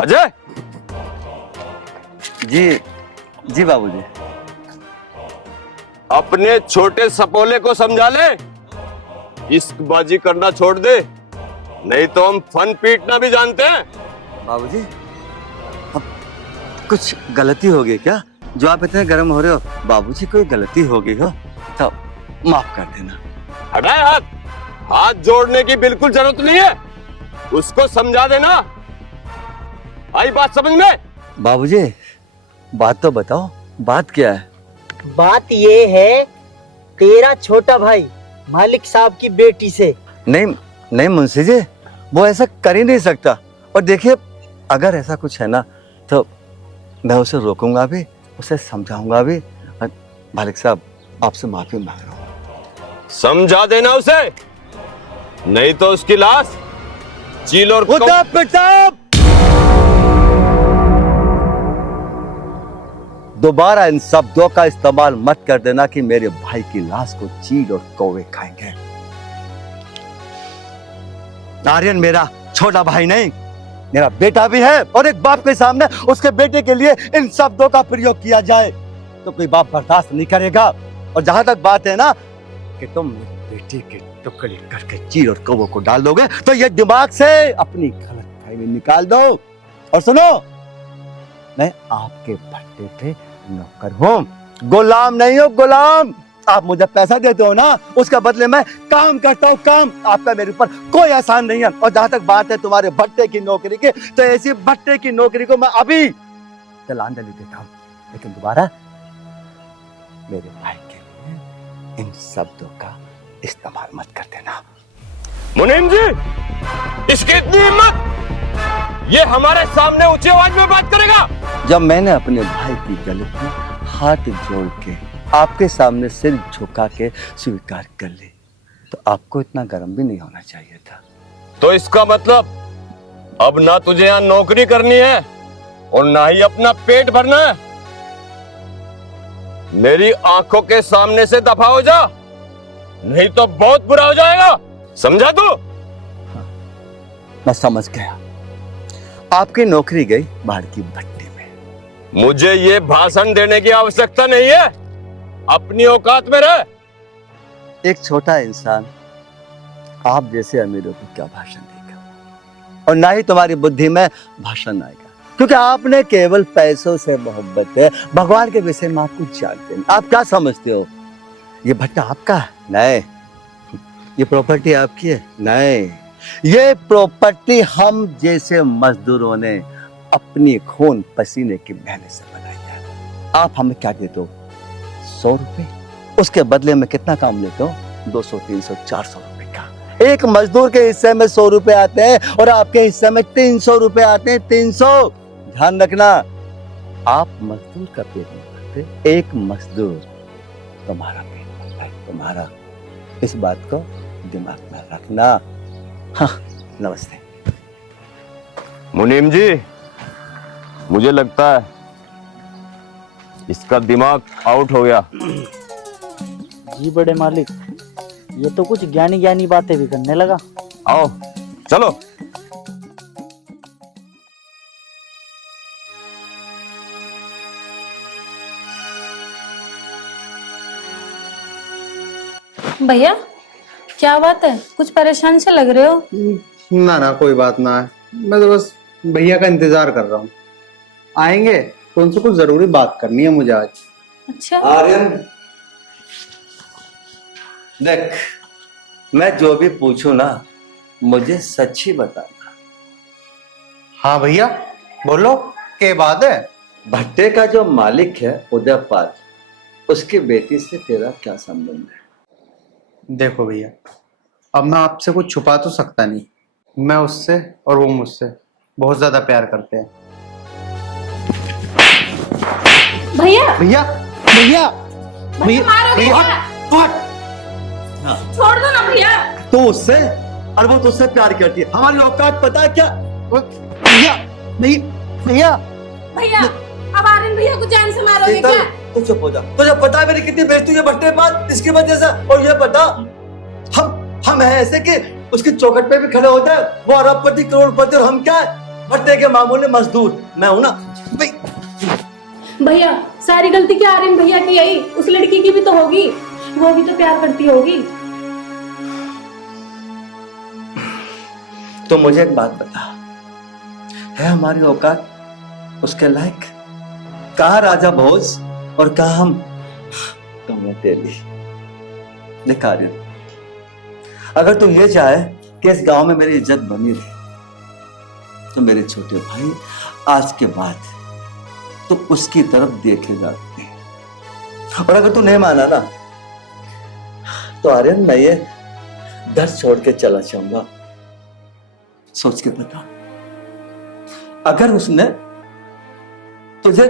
अजय। जी जी बाबूजी। अपने छोटे सपोले को समझा ले, इश्कबाजी करना छोड़ दे, नहीं तो हम फन पीटना भी जानते हैं। बाबूजी, अब कुछ गलती हो गई क्या जो आप इतने गर्म हो रहे हो? बाबूजी, कोई गलती हो गई हो तो माफ कर देना। हटाए हाथ। हाथ जोड़ने की बिल्कुल जरूरत नहीं है, उसको समझा देना। आई बात समझ में? बाबूजी, बात तो बताओ, बात क्या है? बात ये है, तेरा छोटा भाई मालिक साहब की बेटी से। नहीं नहीं मुंशी जी, वो ऐसा कर ही नहीं सकता। और देखिए, अगर ऐसा कुछ है ना तो मैं उसे रोकूंगा भी, उसे समझाऊंगा भी। और मालिक साहब, आपसे माफी मांग रहा हूँ। समझा देना उसे, नहीं तो उसकी लाश चील और दोबारा इन शब्दों का इस्तेमाल मत कर देना कि मेरे भाई की लाश को चील और कौवे खाएंगे। आर्यन मेरा छोटा भाई नहीं, मेरा बेटा भी है, और एक बाप के सामने उसके बेटे के लिए इन शब्दों का प्रयोग किया जाए तो कोई बाप बर्दाश्त नहीं करेगा। और जहां तक बात है ना कि तुम बेटे के टुकड़े करके चील और कौवों को डाल दोगे, तो ये दिमाग से अपनी गलतफहमी निकाल दो। और सुनो, मैं आपके भट्टे पे नौकर हूँ, गुलाम नहीं हो, गुलाम। आप मुझे पैसा देते हो ना, उसके बदले मैं काम करता हूँ, काम। आपका मेरे ऊपर कोई एहसान नहीं है। और जहां तक बात है तुम्हारे भट्टे की नौकरी की, तो ऐसी भट्टे की नौकरी को मैं अभी तिलांजलि देता हूँ, लेकिन दोबारा मेरे भाई के लिए इन शब्दों का इस्तेमाल मत कर देना। मुनीम जी, इसकी इतनी हिम्मत, ये हमारे सामने ऊंची आवाज में बात करेगा? जब मैंने अपने भाई की गलती हाथ जोड़ के आपके सामने सिर झुका के स्वीकार कर ली, तो आपको इतना गर्म भी नहीं होना चाहिए था। तो इसका मतलब अब ना तुझे यहाँ नौकरी करनी है और ना ही अपना पेट भरना है। मेरी आंखों के सामने से दफा हो जा, नहीं तो बहुत बुरा हो जाएगा। समझा तू? मैं समझ गया। आपकी नौकरी गई बाहर की भट्टी में। मुझे ये भाषण देने की आवश्यकता नहीं है, अपनी औकात में रह। एक छोटा इंसान आप जैसे अमीरों को क्या भाषण देगा, और ना ही तुम्हारी बुद्धि में भाषण आएगा। क्योंकि आपने केवल पैसों से मोहब्बत है, भगवान के विषय में आप कुछ जानते नहीं। आप क्या समझते हो ये भट्टा आपका है? नहीं। ये प्रॉपर्टी आपकी है? नहीं। ये प्रॉपर्टी हम जैसे मजदूरों ने अपनी खून पसीने की मेहनत से बनाई है। आप हमें क्या देते हो? 100 रुपए। उसके बदले में कितना काम लेते हो? 200, 300, 400 रुपए का। एक मजदूर के हिस्से में 100 रुपए आते हैं और आपके हिस्से में 300 रुपए आते हैं। 300। ध्यान रखना, आप मजदूर का पेट नहीं भरते, एक मजदूर तुम्हारा पेट भरता है, तुम्हारा। इस बात को दिमाग में रखना। हाँ, नमस्ते। मुनीम जी, मुझे लगता है इसका दिमाग आउट हो गया। जी बड़े मालिक, ये तो कुछ ज्ञानी ज्ञानी बातें भी करने लगा। आओ चलो। भैया क्या बात है, कुछ परेशान से लग रहे हो? ना ना, कोई बात ना है। मैं तो बस भैया का इंतजार कर रहा हूँ। आएंगे तो उनसे कुछ जरूरी बात करनी है मुझे आज। अच्छा। आर्यन, देख, मैं जो भी पूछूं ना, मुझे सच ही बताना। हाँ भैया, बोलो, क्या बात है? भट्टे का जो मालिक है उदयपाल, उसकी बेटी से तेरा क्या संबंध है? देखो भैया, अब मैं आपसे कुछ छुपा तो सकता नहीं। मैं उससे और वो मुझसे बहुत ज्यादा प्यार करते हैं। भैया भैया भैया भैया मारोगे क्या? हाँ। छोड़ दो ना भैया। तो उससे और वो तुझसे प्यार करती है। हमारी औकात पता है क्या? भैया भैया भैया अब आर्यन भैया को जान से मारोगे क्या? तू चुप हो जा। तुझे पता है मेरी कितनी बेइज्जती हुई है भट्टे के पास इसकी वजह से। और ये बता, हम हैं ऐसे कि उसकी चौखट पे भी खड़े होते हैं। वो अरबपति करोड़पति और हम क्या है? भट्टे के मामूली मजदूर। मैं हूं ना। भैया सारी गलती क्या आर्यन भैया की आई? उस लड़की की भी तो होगी, वो भी तो प्यार करती होगी। तो मुझे एक बात बता, है हमारी औकात उसके लायक? कहा राजा भोज और कहा हम कौन तेली? दिखा रही, अगर तू ये चाहे कि इस गांव में मेरी इज्जत बनी रहे, तो मेरे छोटे भाई आज के बाद तो उसकी तरफ देखेगा। और अगर तू नहीं माना ना, तो आर्यन मैं ये घर छोड़ के चला जाऊंगा। सोच के बता, अगर उसने तुझे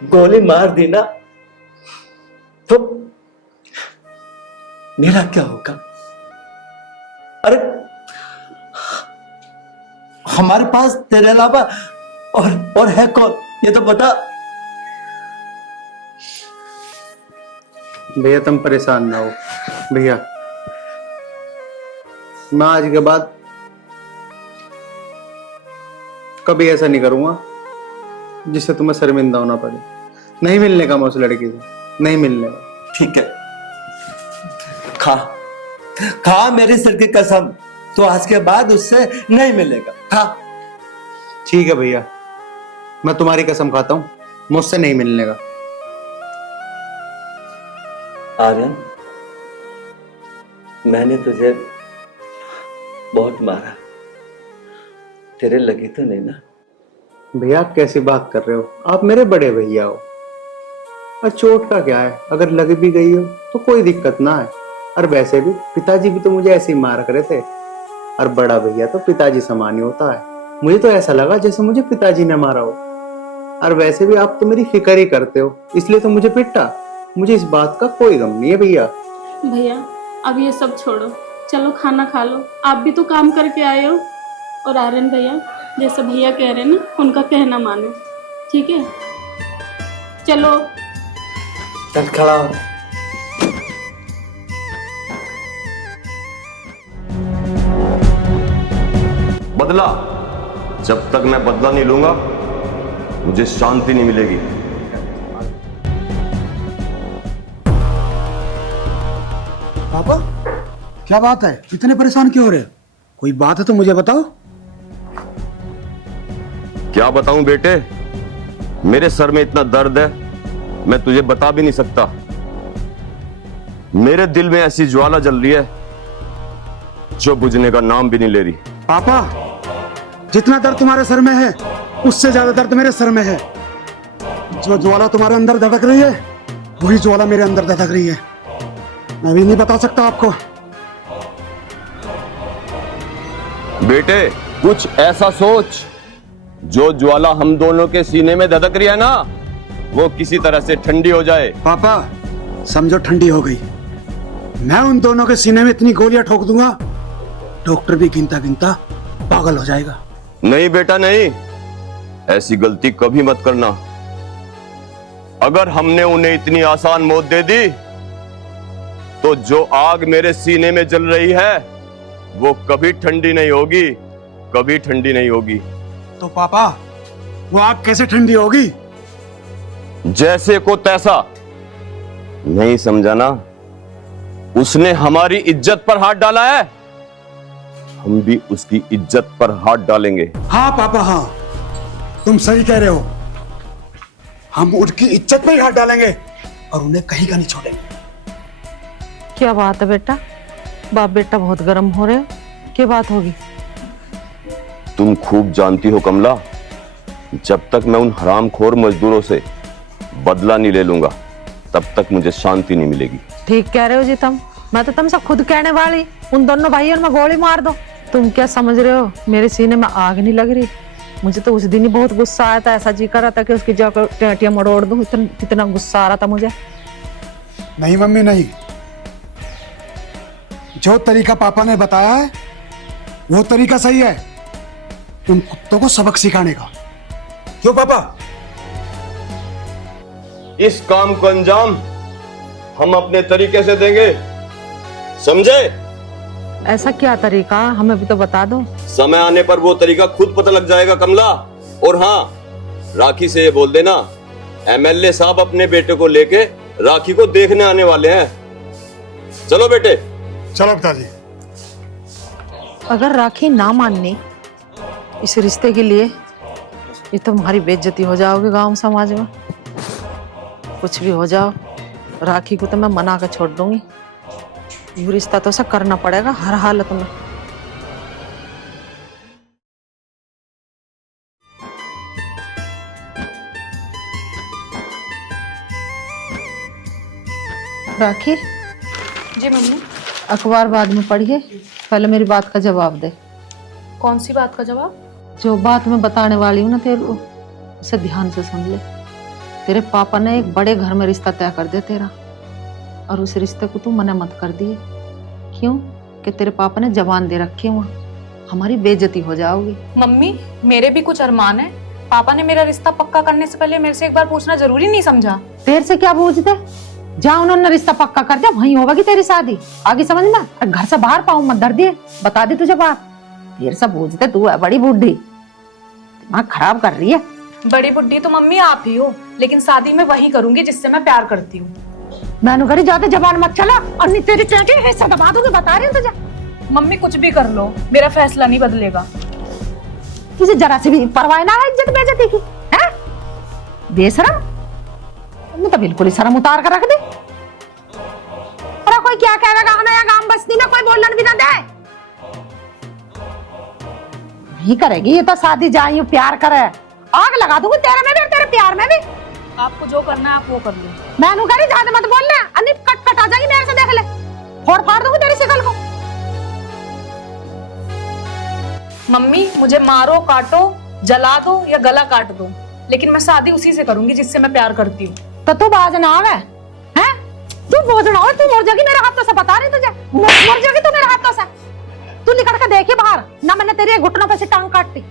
गोली मार दी ना, तो मेरा क्या होगा? अरे हमारे पास तेरे अलावा और है कौन, ये तो बता। भैया तुम परेशान ना हो। भैया मैं आज के बाद कभी ऐसा नहीं करूंगा जिससे तुम्हें शर्मिंदा होना पड़े। नहीं मिलने का मैं उस लड़की से, नहीं मिलने का। ठीक है, खा मेरे सिर की कसम, तो आज के बाद उससे नहीं मिलेगा। खा। ठीक है भैया, मैं तुम्हारी कसम खाता हूं, मुझसे नहीं मिलने का। आर्यन, मैंने तुझे बहुत मारा, तेरे लगी तो नहीं ना? भैया आप कैसी बात कर रहे हो? आप मेरे बड़े भैया हो। और चोट का क्या है, अगर लग भी गई हो तो कोई दिक्कत ना है। और वैसे भी पिताजी भी तो मुझे ऐसे ही मार करे थे। और बड़ा भैया तो पिताजी समान ही होता है। मुझे तो ऐसा लगा जैसे मुझे पिताजी ने मारा हो। और वैसे भी आप तो मेरी फिक्र ही करते हो, इसलिए तो मुझे पिटा। मुझे इस बात का कोई गम नहीं है भैया। भैया अब ये सब छोड़ो, चलो खाना खा लो, आप भी तो काम करके आए हो। और आर्यन भैया जैसे भैया कह रहे हैं ना, उनका कहना मानो, ठीक है? चलो चल खड़ा हो। बदला, जब तक मैं बदला नहीं लूंगा मुझे शांति नहीं मिलेगी। पापा क्या बात है, इतने परेशान क्यों हो रहे हो? कोई बात है तो मुझे बताओ। क्या बताऊं बेटे, मेरे सर में इतना दर्द है मैं तुझे बता भी नहीं सकता। मेरे दिल में ऐसी ज्वाला जल रही है जो बुझने का नाम भी नहीं ले रही। पापा, जितना दर्द तुम्हारे सर में है उससे ज्यादा दर्द मेरे सर में है। जो ज्वाला तुम्हारे अंदर धड़क रही है वही ज्वाला मेरे अंदर धड़क रही है। मैं भी नहीं बता सकता आपको। बेटे कुछ ऐसा सोच, जो ज्वाला हम दोनों के सीने में धधक रही है ना, वो किसी तरह से ठंडी हो जाए। पापा समझो ठंडी हो गई। मैं उन दोनों के सीने में इतनी गोलियां ठोक दूंगा, डॉक्टर भी गिनता गिनता पागल हो जाएगा। नहीं बेटा नहीं, ऐसी गलती कभी मत करना। अगर हमने उन्हें इतनी आसान मौत दे दी तो जो आग मेरे सीने में जल रही है वो कभी ठंडी नहीं होगी, कभी ठंडी नहीं होगी। तो पापा वो आग कैसे ठंडी होगी? जैसे को तैसा। नहीं समझा ना? उसने हमारी इज्जत पर हाथ डाला है, हम भी उसकी इज्जत पर हाथ डालेंगे। हाँ पापा हाँ, तुम सही कह रहे हो। हम उनकी इज्जत पे ही हाथ डालेंगे और उन्हें कहीं का नहीं छोड़ेंगे। क्या बात है बेटा, बाप बेटा बहुत गर्म हो रहे हो, क्या बात होगी? तुम खूब जानती हो कमला, जब तक मैं उन हरामखोर मजदूरों से बदला नहीं ले लूंगा तब तक मुझे शांति नहीं मिलेगी। ठीक कह रहे हो जी तुम। मैं तो तुमसे खुद कहने वाली, उन दोनों भाइयों में गोली मार दो। तुम क्या समझ रहे हो, मेरे सीने में आग नहीं लग रही। मुझे तो उस दिन ही बहुत गुस्सा आया था, ऐसा जी कर रहा था कि उसकी जाकर टेटियां मरोड़ दूं। कितना गुस्सा आ रहा था मुझे। नहीं मम्मी नहीं, जो तरीका पापा ने बताया है वो तरीका सही है, उन कुत्तों को सबक सिखाने का। क्यों पापा? इस काम को अंजाम हम अपने तरीके से देंगे, समझे? ऐसा क्या तरीका, हमें भी तो बता दो। समय आने पर वो तरीका खुद पता लग जाएगा कमला। और हाँ, राखी से ये बोल देना, एमएलए साहब अपने बेटे को लेके राखी को देखने आने वाले हैं। चलो बेटे। चलो पिताजी। अगर राखी ना माननी इस रिश्ते के लिए, ये तो तुम्हारी बेइज्जती हो जाओगी गांव समाज में। कुछ भी हो जाओ, राखी को तो मैं मना कर छोड़ दूंगी। ये रिश्ता तो ऐसा करना पड़ेगा हर हालत में। राखी जी मम्मी। अखबार बाद में पढ़िए, पहले मेरी बात का जवाब दे। कौन सी बात का जवाब? जो बात मैं बताने वाली हूँ ना तेरे को, उसे ध्यान से सुन ले। तेरे पापा ने एक बड़े घर में रिश्ता तय कर दिया तेरा, और उस रिश्ते को तू मना मत कर दिए। क्यों? कि तेरे पापा ने जबान दे रखी है, वहाँ हमारी बेइज्जती हो जाओगी। मम्मी मेरे भी कुछ अरमान है। पापा ने मेरा रिश्ता पक्का करने से पहले मेरे से एक बार पूछना जरूरी नहीं समझा? तेरे से क्या पूछते? जहाँ उन्होंने रिश्ता पक्का कर दिया वहीं होगी तेरी शादी। आगे समझ में? और घर से बाहर पाऊं मत धर दिए। बता दी तुझे बात। देर से पूछते, तू है बड़ी बुढ़ी, दिमाग खराब कर रही है। बड़ी बुढ़ी तो मम्मी आप ही हो, लेकिन शादी मैं वही करूंगी जिससे मैं प्यार करती हूँ। मैंने करी ज्यादा जबान मत चला, और नहीं तेरी चेटी हिस्सा दबा दूंगी, बता रही हूँ तुझे। मम्मी कुछ भी कर लो, मेरा फैसला नहीं बदलेगा। तुझे जरा से भी परवाह ना है इज्जत बेइज्जती की, है? बेशरम, तुमने तो बिल्कुल ही शर्म उतार कर रख दी। अरे कोई क्या कहेगा, हमें यहाँ गांव बस्ती में कोई बोलन भी ना दे। नहीं करेगी ये तो शादी, जाई प्यार करे, आग लगा दूंगी तेरे में भी और तेरे प्यार में भी। आपको जो करना है आप वो कर लो। मैनू करी ज्यादा मत बोल ले, अन्नी कट कट आ जाएगी मेरे से, देख ले, फोड़ फाड़ दूंगी तेरी शकल को। मम्मी मुझे मारो, काटो, जला दो या गला काट दो, लेकिन मैं शादी उसी से करूंगी जिससे मैं प्यार करती हूँ। तो तू बाज ना आवे, हैं? तू बोझ ना हो, तू मर जाएगी मेरे हाथों से, बता रही तुझे। मर जाएगी तू मेरे हाथों से। तू निकल के देखी बाहर ना, मैंने तेरे घुटनों पे से टांग काटी।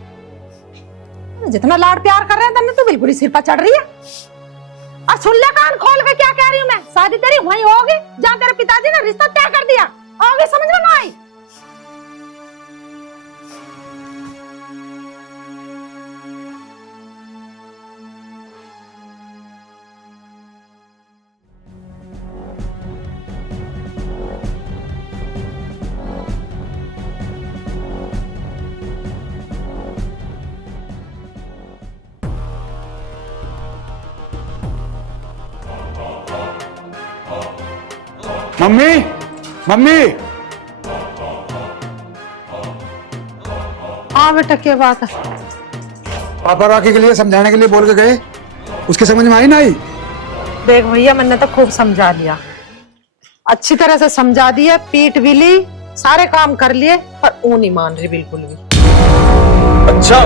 जितना लाड प्यार कर रहे हैं तू बिल्कुल ही सिर पर चढ़ रही है। और सुन ले कान खोल के क्या कह रही हूँ मैं, शादी तेरी वहीं होगी जहाँ तेरे पिताजी ने रिश्ता तय कर दिया। आगे समझ में ना आई? Mummy mummy. हाँ बेटा क्या बात है? पापा राखी के लिए समझाने के लिए बोल के गए, उसके समझ में आई ना आई? देख भैया मैंने तो खूब समझा लिया, अच्छी तरह से समझा दिया, पीट भी ली, सारे काम कर लिए, पर वो नहीं मान रही बिल्कुल भी। अच्छा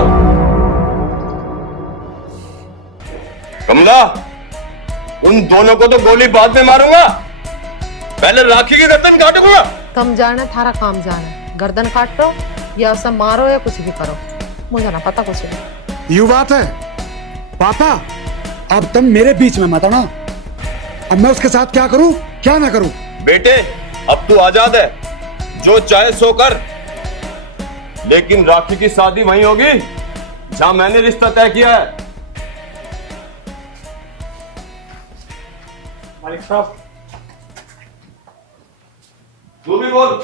कमला, उन दोनों को तो गोली बाद में मारूंगा, पहले राखी की गर्दन काटूंगा। तुम जाने थारा काम जाने, गर्दन काटो या उसे मारो या कुछ भी करो, मुझे ना पता कुछ नहीं। यू बात है पापा, अब तुम मेरे बीच में मत आना। अब मैं उसके साथ क्या करूं क्या ना करूं? बेटे अब तू आजाद है, जो चाहे सो कर, लेकिन राखी की शादी वहीं होगी जहां मैंने रिश्ता तय किया है। मालिक साहब, तू भी बोल।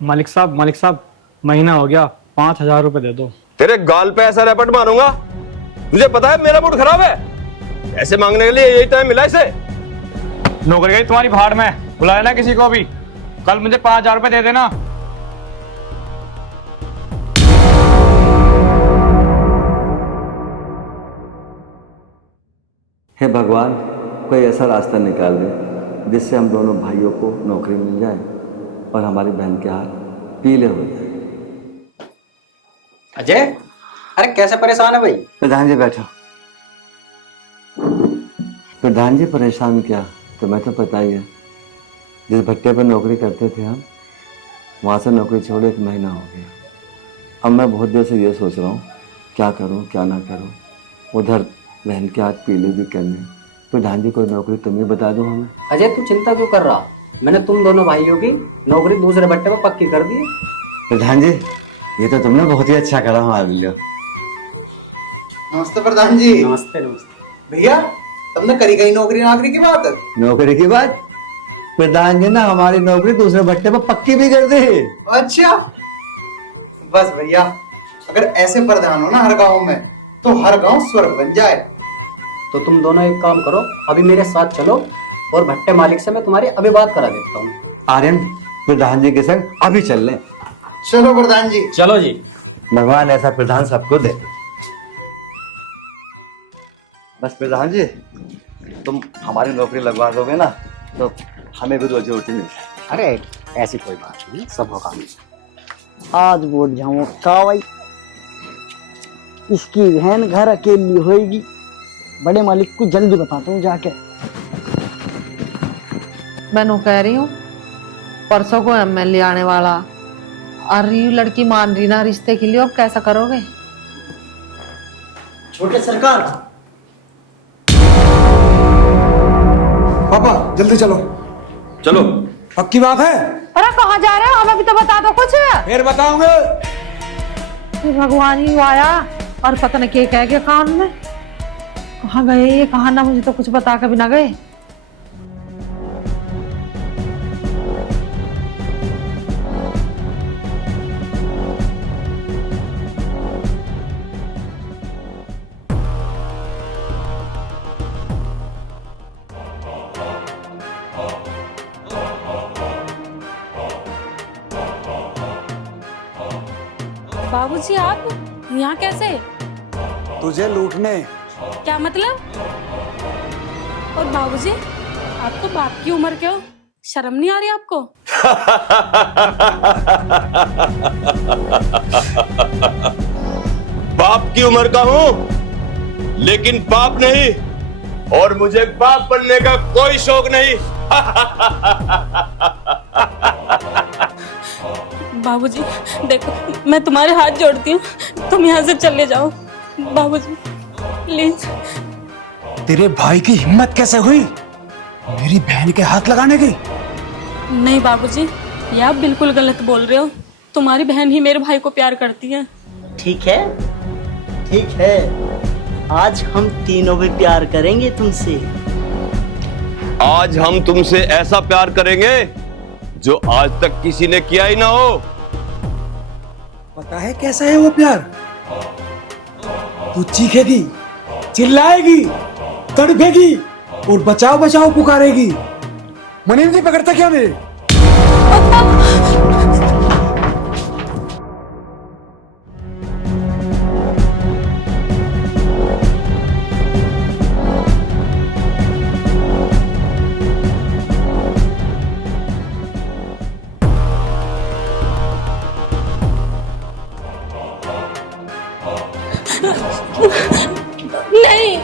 मालिक साहब महीना हो गया, 5,000 रुपए दे दो। तेरे गाल पे ऐसा रैपट मारूंगा, तुझे पता है मेरा मूड खराब है, ऐसे मांगने के लिए यही टाइम मिला इसे। नौकरी गई तुम्हारी भाड़ में, बुला लेना किसी को भी, कल मुझे 5,000 रुपए दे देना। हे भगवान, कोई ऐसा रास्ता निकाल दे जिससे हम दोनों भाइयों को नौकरी मिल जाए और हमारी बहन के हाथ पीले हो जाए। अजय, अरे कैसे परेशान है भाई? प्रधान जी बैठो। प्रधान जी परेशान क्या, तुम्हें तो पता ही है, जिस भट्टे पर नौकरी करते थे हम, वहाँ से नौकरी छोड़े 1 महीना हो गया। अब मैं बहुत देर से ये सोच रहा हूँ क्या करूँ क्या ना करूँ, उधर बहन के हाथ पीले भी करने। प्रधान जी कोई नौकरी तुम ही बता दो हमें। अजय तू चिंता क्यों कर रहा, मैंने तुम दोनों भाइयों की नौकरी दूसरे भट्टे पर पक्की कर दी है। प्रधान जी ये तो तुमने बहुत ही अच्छा करा हमारे लिए। नमस्ते प्रधान जी। नमस्ते नमस्ते। भैया तुमने करी गई नौकरी की बात? नौकरी की बात? प्रधान जी ना हमारी नौकरी दूसरे भट्टे पर पक्की भी कर दी। अच्छा बस भैया, अगर ऐसे प्रधान हो ना हर गांव में, तो हर गांव स्वर्ग बन जाए। तो तुम दोनों एक काम करो, अभी मेरे साथ चलो और भट्टे मालिक से मैं तुम्हारी अभी बात करा देता हूँ। आर्यन प्रधान जी के संग अभी चल लें। चलो प्रधान जी। चलो जी। भगवान ऐसा प्रधान सबको दे। बस प्रधान जी तुम हमारी नौकरी लगवा दोगे ना, तो हमें भी रोजी रोटी मिल जाए। अरे ऐसी कोई बात नहीं, सब होगा। आज बोल जाऊँ का भाई, इसकी बहन घर अकेली होएगी। बड़े मालिक को जल्दी बताता हूँ जाके। मैं नो कह रही हूँ, परसों को एमएलए आने वाला, और ये लड़की मान रही ना रिश्ते के लिए, अब कैसा करोगे? छोटे सरकार। पापा जल्दी चलो। चलो। पक्की बात है? अरे कहाँ जा रहे हो, हमें भी तो बता दो कुछ। फिर बताऊंगे। भगवान ही आया और पता नहीं क्या कह गया कान में। कहाँ गए ये, कहाँ ना, मुझे तो कुछ बता के भी ना गए। बाबूजी आप यहाँ कैसे? तुझे लूटने। क्या मतलब? और बाबूजी आपको बाप की उम्र क्यों, शर्म नहीं आ रही आपको? बाप की उम्र का हूं, लेकिन बाप नहीं, और मुझे बाप बनने का कोई शौक नहीं। बाबूजी देखो, मैं तुम्हारे हाथ जोड़ती हूँ, तुम यहाँ से चले जाओ। बाबूजी प्लीज। तेरे भाई की हिम्मत कैसे हुई मेरी बहन के हाथ लगाने की? नहीं बाबूजी, ये आप बिल्कुल गलत बोल रहे हो। तुम्हारी बहन ही मेरे भाई को प्यार करती है। ठीक है ठीक है, आज हम तीनों भी प्यार करेंगे तुमसे। आज हम तुमसे ऐसा प्यार करेंगे जो आज तक किसी ने किया ही ना हो। पता है कैसा है वो प्यार? तू चीखेगी, चिल्लाएगी, तड़पेगी और बचाओ बचाओ पुकारेगी, मुनीम जी पकड़ते क्यों नहीं? नहीं,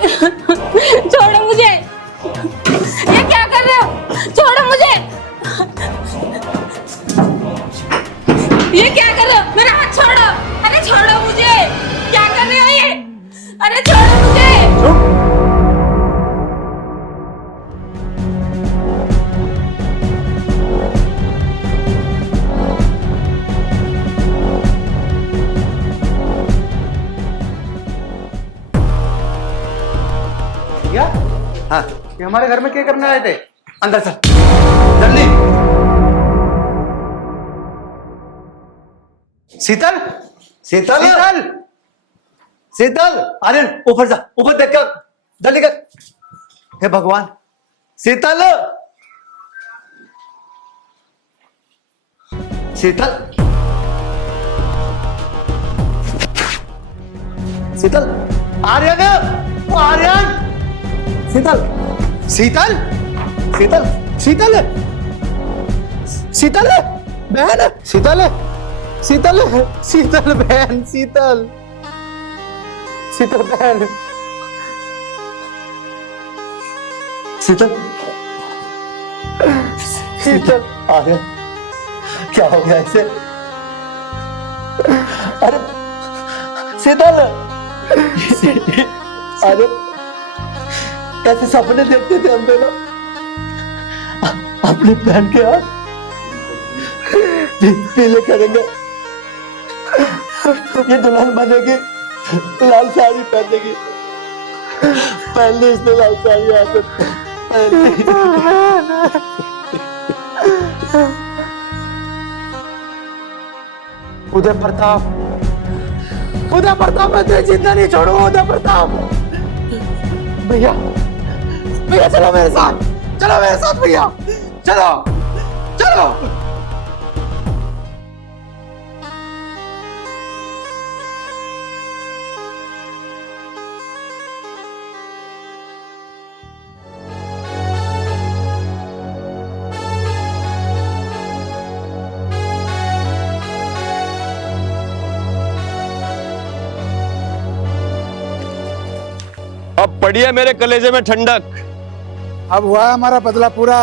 छोड़ो मुझे। ये क्या कर रहे हो? छोड़ो मुझे। ये क्या कर रहे हो? मेरा हाथ छोड़ो। अरे छोड़ो मुझे। क्या कर रहे हो ये? अरे छोड़ो मुझे। क्या? हाँ, ये हमारे घर में क्या करने आए थे? अंदर चल, जल्दी। शीतल, शीतल, शीतल, शीतल, आर्यन ऊपर जा, ऊपर देख कर, जल्दी कर। हे भगवान, शीतल, शीतल, शीतल, आर्यन, वो आर्यन, शीतल, शीतल, शीतल, शीतल, शीतल, बहन, शीतल, शीतल, शीतल बहन, शीतल, शीतल बहन, शीतल, शीतल, अरे क्या हो गया इसे? अरे शीतल, अरे कैसे सपने देखते थे हम दोनों अपनी बहन के हाथ पीले करेंगे, ये दुल्हन बनेगी, लाल साड़ी पहनेगी, पहले इसने लाल साड़ी आकर उदय प्रताप, उदय प्रताप, मैं तुझे जिंदा नहीं छोड़ूंगा उदय प्रताप। भैया, भैया चलो मेरे साथ, चलो मेरे साथ भैया, चलो, चलो। अब पड़ी है मेरे कलेजे में ठंडक। अब हुआ हमारा बदला पूरा।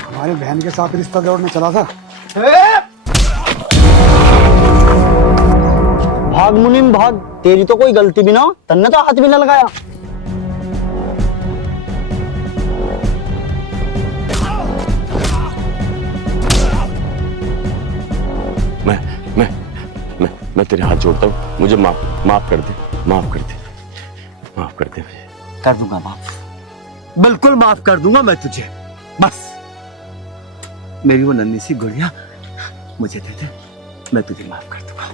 हमारी बहन के साथ रिश्ता जोड़ने चला था। भाग मुनीम भाग, तेरी तो कोई गलती भी ना हो, तन्ने तो हाथ भी ना लगाया। मैं तेरे हाथ जोड़ता हूँ, मुझे माफ कर दे, माफ कर दे, माफ कर दे। कर दूंगा माफ, बिल्कुल माफ कर दूंगा मैं तुझे। बस मेरी वो नन्ही सी गुड़िया मुझे दे दे, मैं तुझे माफ कर दूंगा।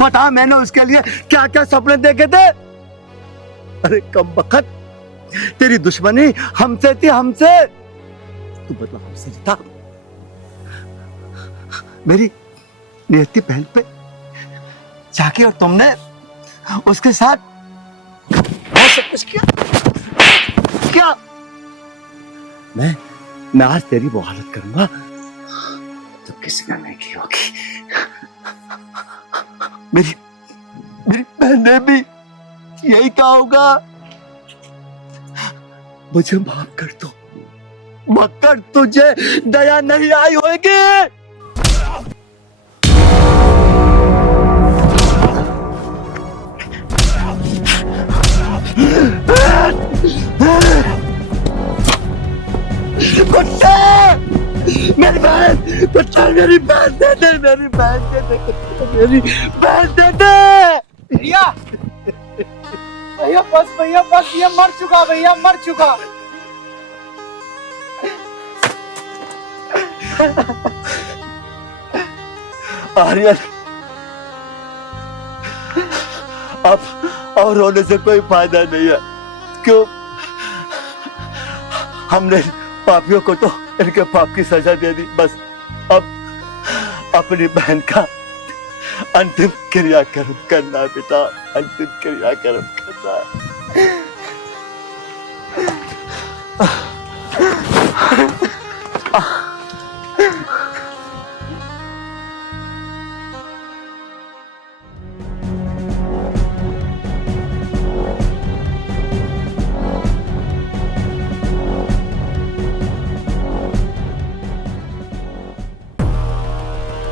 बता मैंने उसके लिए क्या क्या सपने देखे थे? अरे कम बखत, तेरी दुश्मनी हमसे थी, हमसे। तू बदला हमसे था। मेरी नियति बहन पे जाके और तुमने उसके साथ बहुत सब कुछ किया। क्या? मैं आज तेरी वो हालत करूंगा तो किसी ने नहीं की होगी। मेरी बहन ने भी यही कहा होगा। मुझे माफ कर दो, मगर तुझे दया नहीं आई होगी। कुत्ते, मेरी बहन, कुत्ता मेरी बहन दे दे, मेरी बहन दे दे, मेरी बहन दे दे। भैया, भैया बस, भैया बस, ये मर चुका, भैया मर चुका। आर्यन, अब रोने से कोई फायदा नहीं है। क्यों? हमने पापियों को तो इनके पाप की सजा दे दी। बस अब अपनी बहन का अंतिम क्रियाक्रम करना है बेटा, अंतिम क्रियाक्रम करना है।